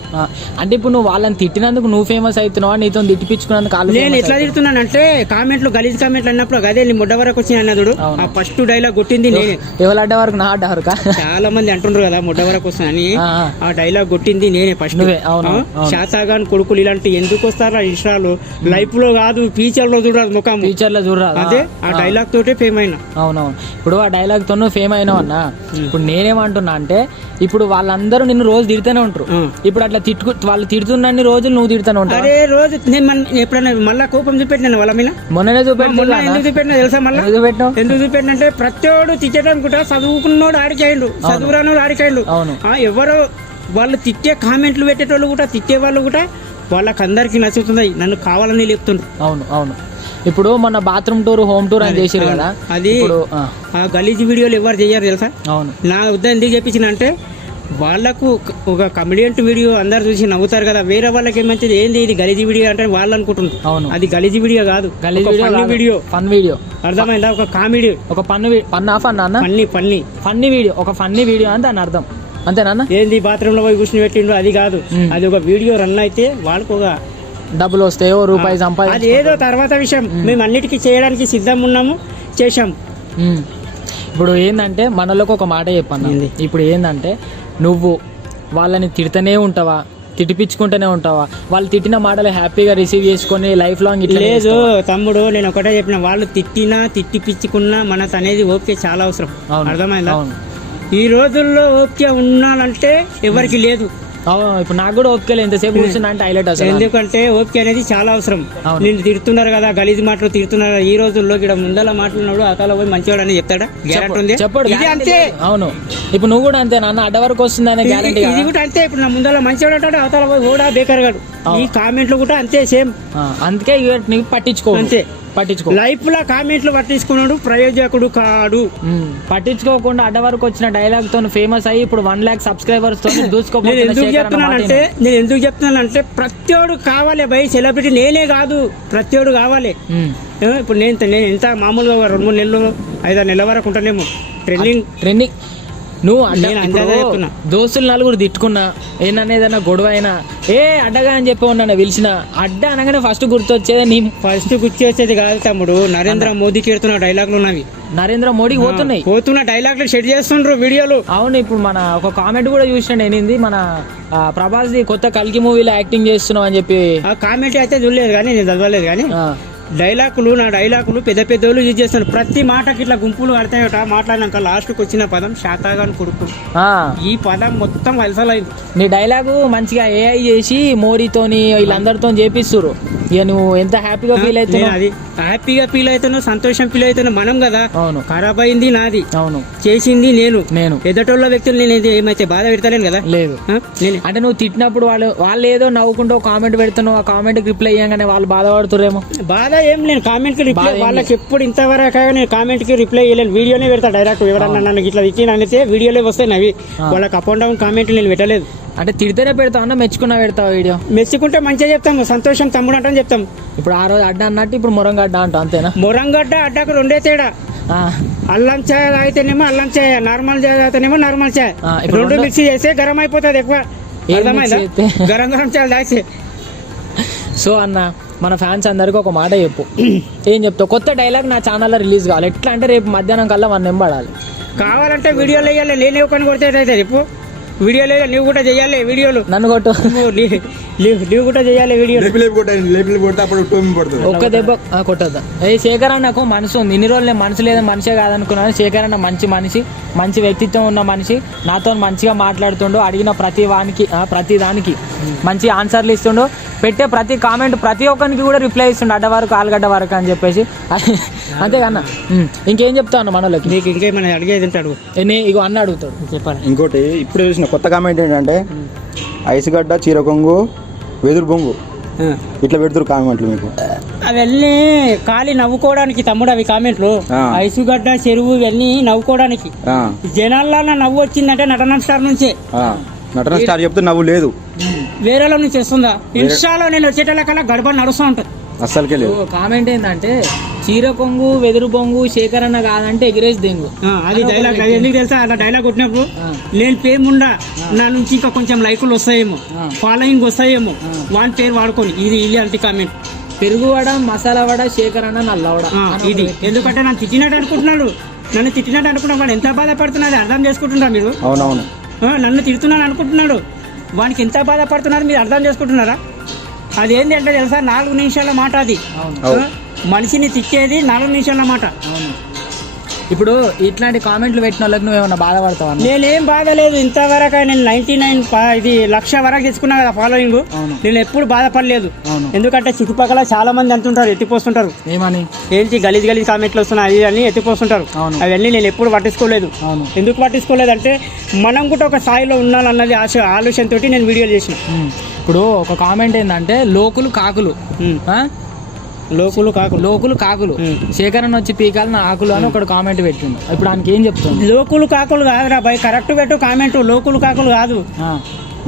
అంటే ఇప్పుడు నువ్వు వాళ్ళని తిట్టినందుకు నువ్వు ఫేమస్ అవుతున్నావా? నీతో తిట్టిపించుకున్నందుకు నేను ఎట్లా తిడుతున్నానంటే, కామెంట్లు గలీజ్ కామెంట్లు అన్నప్పుడు అదే నీ మొడ్డ వరకు వచ్చిన అన్నదుడు. ఆ ఫస్ట్ డైలాగ్ కొట్టింది నేనే. ఎవరు అడ్డ వరకు? నా అడ్డ వరకు చాలా మంది అంటుండ్రు కదా మొడ్డ వరకు వస్తానని. ఆ డైలాగ్ కొట్టింది నేనే ఫస్ట్. శాతాగాన్ కొడుకులు ఇలాంటి ఎందుకు వస్తారా ఇన్స్టాలో? లైఫ్ లో కాదు, ఫ్యూచర్ లో చూడరాదు, ముఖం ఫ్యూచర్ లో చూడరాదు. అదే ఆ డైలాగ్ తోటే ఫేమ్ అయినా. అవునవును, ఇప్పుడు ఆ డైలాగ్ తో ఫేమ్ అయినావు అన్న. ఇప్పుడు నేనేమంటున్నా అంటే, ఇప్పుడు వాళ్ళందరూ నిన్ను రోజు తిడుతూనే ఉంటారు. ఇప్పుడు అట్లా వాళ్ళు తిడుతున్న రోజులు నువ్వు తిడుతూనే ఉంటావు. అదే రోజు నేను ఎప్పుడైనా మళ్ళా కోపం చూపెట్టినా వాళ్ళ మీద. మొన్ననే చూపెట్టినా. ఎందుకు చూపెట్టినా తెలుసా? మళ్ళీ ఎందుకు చూపెట్టినంటే, ప్రతివాడు తిట్టడానికి చదువుకున్నోడు ఆడికాయండు, చదువురానోడు ఆడికాయండు. ఎవరో వాళ్ళు తిట్టే కామెంట్లు పెట్టేటోళ్ళు కూడా, తిట్టే వాళ్ళు కూడా వాళ్ళకి అందరికి నచ్చుతుంది, నన్ను కావాలని లేపుతుండ్రు. అవును, ఇప్పుడు మన బాత్రూమ్ టూర్, హోమ్ టూర్ అని చేసారు కదా, అది ఆ గలీజ్ వీడియోలు ఎవరు చేయరు తెలుసా? అవును, నా ఉద్దేశం ఎందుకు చెప్పించిన అంటే, వాళ్ళకు ఒక కమెడియంట్ వీడియో అందరు చూసి నవ్వుతారు కదా, వేరే వాళ్ళకి ఏమంటే ఏంది ఇది గలీజ్ వీడియో అంటే వాళ్ళు అనుకుంటున్నారు. అవును, అది గలీజ్ వీడియో కాదు, ఫన్ వీడియో. అర్థమైందా? ఒక కామెడీ, ఒక ఫన్నీ వీడియో, ఒక ఫన్నీ వీడియో అని దాని అర్థం. అంతేనా? ఏంది బాత్రూమ్ లో పోయి కూర్చుని పెట్టిండు అది కాదు, అది ఒక వీడియో రన్ అయితే వాళ్ళకు ఒక డబ్బులు వస్తాయో, రూపాయి సంపాదించు, అది ఏదో తర్వాత విషయం. మేము అన్నిటికీ చేయడానికి సిద్ధం ఉన్నాము, చేశాం. ఇప్పుడు ఏంటంటే మనలోకి ఒక మాట చెప్పాను. ఇప్పుడు ఏంటంటే, నువ్వు వాళ్ళని తిడుతూనే ఉంటావా, తిట్టిపించుకుంటూనే ఉంటావా? వాళ్ళు తిట్టిన మాటలు హ్యాపీగా రిసీవ్ చేసుకొని లైఫ్ లాంగ్ ఇట్లా? లేదు తమ్ముడు, నేను ఒకటే చెప్పిన, వాళ్ళు తిట్టినా తిట్టిపించుకున్నా మనకు అనేది ఓకే చాలా అవసరం. అర్థమైందా? ఈ రోజుల్లో ఓకే ఉన్నానంటే ఎవరికి లేదు. ఇప్పుడు నాకు కూడా ఓపిక లేదు, ఎంతసేపు కూర్చున్నా అంటే హైలైట్ అసలు. ఎందుకంటే ఓపిక అనేది చాలా అవసరం. నేను తిడుతున్నారు కదా, గలీజ్ మాటలు తిడుతున్నారు. ఈ రోజుల్లో ఇక్కడ ముందల మాట్లాడినాడు అతల పోయి మంచివాడు అని చెప్తాడా? గ్యారెంటీ ఉంది? చెప్పడు. ఇది అంతే. అవును, ఇప్పుడు నువ్వు కూడా అంతే నాన్న, అడ్డ వరకు వస్తుందనే గ్యారెంటీ. ఇది కూడా అంతే. ఇప్పుడు నా ముందల మంచివాడు అంటాడు, అవతల పోయి కూడా బేకర్ గాడు. ఈ కామెంట్లు కూడా అంతే సేమ్. అందుకే నీకు పట్టించుకో, అంతే పట్టించుకో. లైఫ్ లో కామెంట్లు పట్టించుకున్నాడు ప్రయోజకుడు కాడు. పట్టించుకోకుండా అడ్డ వరకు వచ్చిన డైలాగ్ తో ఫేమస్ అయ్యి ఇప్పుడు 1 lakh సబ్స్క్రైబర్స్ తో దూసుకోబోతున్నా. నేను ఎందుకు చెప్తున్నానంటే, ప్రతివాడు కావాలి బై సెలబ్రిటీ. నేనే కాదు, ప్రతివాడు కావాలి. ఇప్పుడు నేను ఎంత మామూలుగా 2-3 నెలలు 5-6 నెలల వరకు ఉంటానేమో ట్రెండింగ్. నువ్వు దోస్తులు 4 తిట్టుకున్నా, ఏదన్నా గొడవ అయినా అడ్డగా అని చెప్పి ఉన్నా పిలిచిన, అడ్డ అనగానే ఫస్ట్ గుర్తొచ్చేది నీ. ఫస్ట్ గుర్తొచ్చేది కాదు తమ్ముడు, నరేంద్ర మోదీకి ఎడుతున్న డైలాగులు ఉన్నవి. నరేంద్ర మోడీకి పోతున్న డైలాగులు షెడ్ చేస్తుండ్రు వీడియోలు. అవును, ఇప్పుడు మన ఒక కామెంట్ కూడా చూసిన నేనింది, మన ప్రభాస్ ది కొత్త కల్కి మూవీలో యాక్టింగ్ చేస్తున్నావు అని చెప్పి. ఆ కామెంట్ అయితే చూడలేదు కానీ, నేను చదవలేదు కానీ డైలాగులు నా డైలాగులు పెద్ద పెద్దోళ్ళు యూజ్ చేస్తున్నారు. ప్రతి మాటకి ఇట్లా గుంపులు కడతాయట. మాట్లాడినాక లాస్ట్కి వచ్చిన పదం శాతాగాన్ కొడుకు. ఆ, ఈ పదం మొత్తం అలసలైంది. నీ డైలాగు మంచిగా ఏఐ చేసి మోడీతోని వీళ్ళందరితో చేపిస్తురు. ఇక నువ్వు ఎంత హ్యాపీగా ఫీల్ నేను అవుతున్నావు. అది హ్యాపీగా ఫీల్ అవుతున్నావు, సంతోషం ఫీల్ అవుతున్నావు మనం కదా. అవును ఖరాబ్ అయింది నాది, అవును చేసింది నేను. నేను ఎదటోళ్ళ వ్యక్తులు నేను ఏమైతే బాధ పెడతలేను కదా. లేదు నేను అంటే నువ్వు తిట్టినప్పుడు వాళ్ళు ఏదో నవ్వుకుంటూ కామెంట్ పెడుతున్నావు, ఆ కామెంట్ రిప్లై ఇవ్వగానే వాళ్ళు బాధపడుతురేమో. బాధ ఏం నేను కామెంట్ కి రిప్లై బాధ ఏం వాళ్ళకి ఎప్పుడు ఇంతవరకు నేను కామెంట్ కి రిప్లై ఇవ్వలేను. వీడియోనే పెడతా డైరెక్ట్. ఎవరన్నా నన్ను ఇట్లా ఇచ్చి అనితే వీడియోలే వస్తాయి నవి. వాళ్ళకి అప్ అండ్ డౌన్ కామెంట్ నేను పెట్టలేదు. అంటే తిడితేనే పెడతావు అన్న మెచ్చుకున్నా పెడతావు వీడియో. మెచ్చుకుంటే మంచిగా చెప్తాము, సంతోషం తమ్ముడు అంటే చెప్తాం. ఇప్పుడు ఆ రోజు అడ్డ అన్నట్టు ఇప్పుడు మొరంగడ్డ అంటావు అంతేనా? మొరంగడ్డ అడ్డకు రెండే తేడా. ఆ, అల్లం చాయ్ తాగితేనేమో అల్లం చాయ్, నార్మల్ చాయ్ తాగితేనేమో నార్మల్ చాయ్. ఇప్పుడు రెండు మిక్సీ చేస్తే గరం అయిపోతుంది ఎక్కువ. ఏం అర్థమైందా? mix చేస్తే? గరం చాయ్ తాగితే. సో అన్న మన ఫ్యాన్స్ అందరికి ఒక మాట చెప్పు. ఏం చెప్తావు? కొత్త డైలాగ్ నా ఛానల్లో రిలీజ్ కావాలి. ఎట్లా అంటే రేపు మధ్యాహ్నం కల్లా 1 నెంబడాలి. కావాలంటే వీడియోలు వేయాలి. నేనే ఒకని కొడితే అయితే రేపు వీడియోలు వేయాలి. నువ్వు కూడా చేయాలి వీడియోలు. నన్ను కొట్టు. నువ్వు కూడా చేయాలి వీడియోలు. ఒక్క దెబ్బ కొట్టద్దా? ఏ శేఖర్ అన్నకు మనసు ఉంది. ఇన్ని రోజులు నేను మనసు లేదని మనిషే కాదనుకున్నాను. శేఖర్ అన్న మంచి మనిషి, మంచి వ్యక్తిత్వం ఉన్న మనిషి. నాతో మంచిగా మాట్లాడుతుండు. అడిగిన ప్రతి దానికి మంచి ఆన్సర్లు ఇస్తుండు. పెట్టే ప్రతి కామెంట్ ప్రతి ఒక్కరికి కూడా రిప్లై ఇస్తుండు. అడ్డ వరకు ఆలుగడ్డ వరకు అని చెప్పేసి. అంతేకన్నా ఇంకేం చెప్తా అన్న మనోళ్ళకి? నీకు ఇంకేమైనా అడిగేది ఉంటాడు. ఇగో అన్న అడుగుతాడు చెప్పాలి. ఇంకోటి ఇప్పుడు చూసిన కొత్త కామెంట్ ఏంటంటే ఐసుగడ్డ చీరకొంగు వెదురు బొంగు ఇట్లా పెడుతురు కామెంట్లు మీకు. అవన్నీ ఖాళీ నవ్వుకోవడానికి తమ్ముడు. అవి కామెంట్లు ఐసుగడ్డ చెరువు ఇవన్నీ నవ్వుకోవడానికి. జనాల్లో నవ్వు వచ్చిందంటే నటన స్టార్ నుంచే. నటన స్టార్ చెప్తే నవ్వు లేదు, వేరేలో నుంచి వస్తుందా? ఇన్స్టాలో నేను వచ్చేటల కల్లా గడపడి నడుస్తూ ఉంటుంది. అస్సలకే లేదు. కామెంట్ ఏంటంటే చీర కొంగు వెదురు బొంగు శేఖర్ అన్న కాదంటే ఎగిరేసి దెంగు. అది డైలాగ్. అది ఎందుకు తెలుసా? అలా డైలాగ్ కొట్టినప్పుడు నేను పేరు ఉండా నా నుంచి ఇంకా కొంచెం లైకులు వస్తాయేమో, ఫాలోయింగ్ వస్తాయేమో, వాని పేరు వాడుకొని ఇది ఇలాంటి కామెంట్. పెరుగు వడ మసాలా వడ శేఖర్ అన్న నల్లవడ ఇది. ఎందుకంటే నన్ను తిట్టినట్టు అనుకుంటున్నాడు. నన్ను తిట్టినట్టు అనుకున్నా వాడు ఎంత బాధపడుతున్నాడు అర్థం చేసుకుంటున్నా మీరు? అవునవును. నన్ను తిడుతున్నాను అనుకుంటున్నాడు. వానికి ఎంత బాధపడుతున్నారు మీరు అర్థం చేసుకుంటున్నారా? అదేంటి అంటే తెలుసా? 4 నిమిషాల మాట అది. మనిషిని తిట్టేది 4 నిమిషాల మాట. ఇప్పుడు ఇట్లాంటి కామెంట్లు పెట్టిన వాళ్ళకి నువ్వేమన్నా బాధపడతావా? నేనేం బాధ లేదు ఇంతవరకు. నేను 99 1,00,000 వరకు తెచ్చుకున్నా కదా ఫాలోయింగ్. నేను ఎప్పుడు బాధపడలేదు. ఎందుకంటే చుట్టుపక్కల చాలా మంది అంటుంటారు, ఎత్తిపోస్తుంటారు. ఏమని? ఏంటి గలీజ్ కామెంట్లు వస్తున్నాయి అది అని ఎత్తిపోస్తుంటారు. అవన్నీ నేను ఎప్పుడు పట్టించుకోలేదు. ఎందుకు పట్టించుకోలేదు అంటే మనం కూడా ఒక స్థాయిలో ఉండాలన్నది ఆలోచనతో నేను వీడియోలు చేసిన. ఇప్పుడు ఒక కామెంట్ ఏంటంటే లోకులు కాకులు లోకులు కాకులు శేఖర్ అన్న వచ్చి పీకాలు నా ఆకులు అని ఒకడు కామెంట్ పెట్టిండు. ఇప్పుడు ఆయనకి ఏం చెప్తుంది? లోకులు కాకులు కాదురా బాయ్, కరెక్ట్ పెట్టు కామెంట్. లోకులు కాకులు కాదు.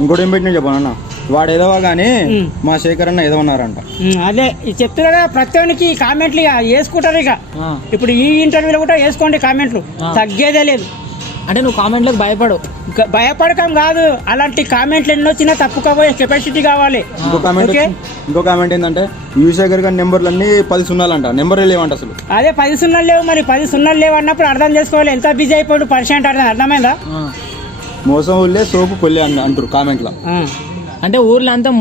ఇంకోటి ఏం పెట్టినా చెప్పాను, వాడు ఎదవా కానీ మా శేఖర్ అన్న ఎదవన్నారంట. అదే చెప్తున్నా కదా, ప్రతి కామెంట్లు వేసుకుంటారు. ఇక ఇప్పుడు ఈ ఇంటర్వ్యూలో కూడా వేసుకోండి కామెంట్లు, తగ్గేదే లేదు. అంటే నువ్వు కామెంట్లకు భయపడకం కాదు, అలాంటి కామెంట్లు ఎన్నో వచ్చినా తప్పుకోబోయే కెపాసిటీ కావాలి. ఇంకో కామెంట్ ఏంటంటే యువశేఖర్ గారి నెంబర్లన్నీ 10 సున్నాలంట, నెంబర్ లేవంట అసలు. అదే 10 సున్నాలు లేవు. మరి 10 సున్నాలు లేవు అన్నప్పుడు అర్థం చేసుకోవాలి ఎంత బిజీ అయిపోయాడు పర్సెంట్. అర్థమైందా? మోసం ఉల్లే సోపు పొల్లే అంటారు కామెంట్లో. అంటే ఊర్లో అంతా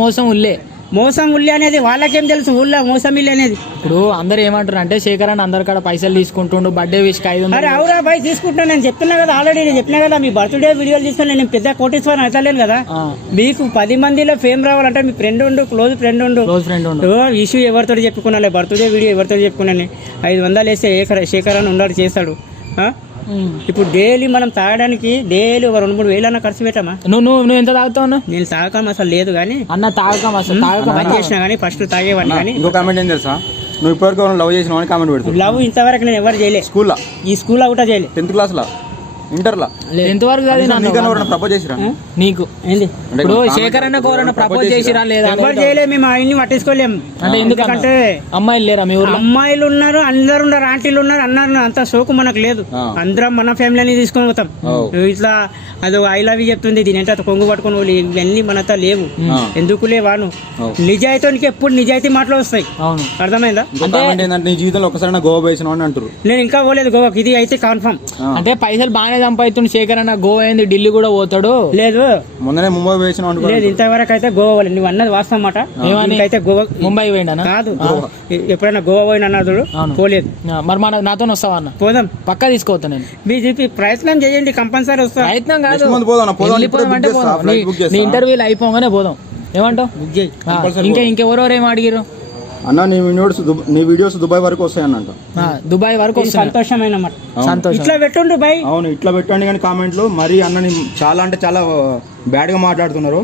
మోసం ఉల్లి అనేది వాళ్ళకేం తెలుసు? ఊళ్ళో మోసం ఇల్లు అనేది. ఇప్పుడు అందరు ఏమంటారు అంటే శేఖర్ అని అందరి కాడ పైసలు తీసుకుంటుండు, బర్త్డే విష్ 500. అరే అవురా బాయ్ తీసుకుంటున్నా. నేను చెప్తున్నా కదా ఆల్రెడీ. నేను చెప్పినా కదా మీ బర్త్డే వీడియోలు తీసుకుని నేను పెద్ద కోటీశ్వరం అవుతలేను కదా. మీకు 10 మందిలో ఫేమ్ రావాలంటే మీ ఫ్రెండ్ ఉండు, క్లోజ్ ఫ్రెండ్ ఉండు. ఇష్యూ ఎవరితో చెప్పుకున్నా, బర్త్డే వీడియో ఎవరితో చెప్పుకున్నాను. 500 వేస్తే శేఖర్ అని ఉండాలి చేస్తాడు. ఇప్పుడు డైలీ మనం తాగడానికి డైలీ 2-3 వేలు అన్న ఖర్చు పెట్టామా? నువ్వు ఎంత తాగుతావు? నేను తాగకం అసలు లేదు కానీ అన్న తాగకం చేసినా కానీ ఫస్ట్ తాగేవాడిని. కానీ ఇంకో కామెంట్ ఏం తెలుసా? నువ్వు ఇప్పటివరకు లవ్ చేసిన కామెంట్ పెడుతుంది. లవ్ ఇంతవరకు నేను ఎవరు చేయలేదు. స్కూల్లో ఈ స్కూల్లో కూడా చేయలేదు. 10th క్లాస్లో ఇంటర్లో ఎంతవరకు ప్రపోజ్ చేసిరా నీకు? ఇప్పుడు శేఖర్ అన్న ఎవరైనా ప్రపోజ్ చేసిరా లేదా? ఎవరు చేయలేదు. మేము ఆయన్ని పట్టించుకోలేము. అంటే ఎందుకంటే అమ్మాయిలు లేరా మీ ఊర్లో? అమ్మాయిలు ఉన్నారు, అందరు ఉన్నారు, ఆంటీలు ఉన్నారు, అన్నారు. అంత సోకు మనకు లేదు. అందరం మన ఫ్యామిలీని తీసుకొని పోతాం. ఇట్లా అది ఐ లవ్ యూ చెప్తుంది, దీని ఏంటో కొంగు పట్టుకొని వాళ్ళు ఇవన్నీ మనతో లేవు. ఎందుకు లేవాను? నిజాయితీకి ఎప్పుడు నిజాయితీ మాటలు వస్తాయి. అర్థమైందా? నీ జీవితంలో ఒకసారి గోవా వేసిన అంటారు. నేను ఇంకా పోలేదు గోవాకి, ఇది అయితే కన్ఫర్మ్. అంటే పైసలు బాగానే బాగానే సంపాదిస్తుండు శేఖర్ అన్న. గోవా అయింది, ఢిల్లీ కూడా పోతాడు. లేదు మొన్ననే ముంబై వేసిన లేదు ఇంతవరకు అయితే గోవా వాళ్ళు నువ్వు అన్నది వాస్తవం మాట. అయితే గోవా ముంబై పోయిండనా? కాదు, ఎప్పుడైనా గోవా పోయిన అన్నాడు పోలేదు. మరి నాతో వస్తావా అన్న? పోదాం, పక్కా తీసుకోవద్దా నేను. బీజేపీ ప్రయత్నం చేయండి, కంపల్సరీ వస్తా. ప్రయత్నం కాదు, పోదాం. నీ ఇంటర్వ్యూలు అయిపోగానే పోదాం. ఏమంటావు? బుక్ చేయి. ఇంకెవరెవరు ఏం అడిగిరు అన్న? నీ వీడియోస్ దుబాయ్ వరకు వస్తాయన్నట. దుబాయ్ వరకు సంతోషమైన మాట. సంతోషం. ఇట్లా పెట్టుండ్రు బై. అవును, ఇట్లా పెట్టండి. కానీ కామెంట్లు మరి అన్నని చాలా అంటే చాలా బ్యాడ్ గా మాట్లాడుతున్నారు.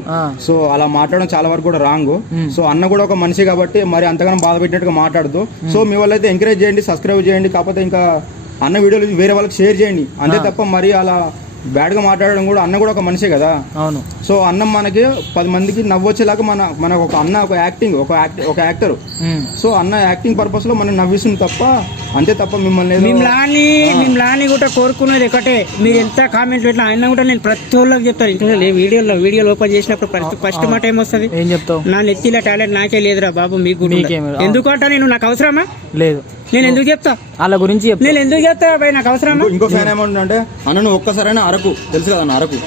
సో అలా మాట్లాడడం చాలా వరకు కూడా రాంగ్. సో అన్న కూడా ఒక మనిషి కాబట్టి మరి అంతగానో బాధ పెట్టినట్టుగా మాట్లాడుతూ. సో మీ వాళ్ళైతే ఎంకరేజ్ చేయండి, సబ్స్క్రైబ్ చేయండి. కాకపోతే ఇంకా అన్న వీడియోలు వేరే వాళ్ళకి షేర్ చేయండి అంతే తప్ప మరి అలా బ్యాడ్ గా మాట్లాడడం కూడా, అన్న కూడా ఒక మనిషే కదా. అవును. సో అన్నం మనకి 10 మందికి నవ్వొచ్చేలాగా మనకు ఒక అన్న ఒక యాక్టింగ్ ఒక యాక్టర్. సో అన్న యాక్టింగ్ పర్పస్ లో మనం నవ్విస్తుంది తప్ప అంతే తప్ప మిమ్మల్ని మిమ్మల్ని కూడా కోరుకునేది ఒకటే, మీరు ఎంత కామెంట్ పెట్టినా ఆయన కూడా నేను ప్రతి ఒళ్ళకి చెప్తాను. ఇంకా వీడియోలు ఓపెన్ చేసినప్పుడు ఫస్ట్ మాట ఏమొస్తుంది? ఏం చెప్తావు? నా నెత్తిలో టాలెంట్ నాకే లేదురా బాబు, మీకు కూడా ఎందుకంట నేను నాకు అవసరమా? లేదు. నేను ఎందుకు చెప్తా వాళ్ళ గురించి? నేను ఎందుకు చెప్తా భయ్, నాకు అవసరమా? ఇంకో ఫ్యాన్ ఏమంటుందంటే అన్న నువ్వు ఒక్కసారైనా అరకు, తెలుసు కదా అరకు,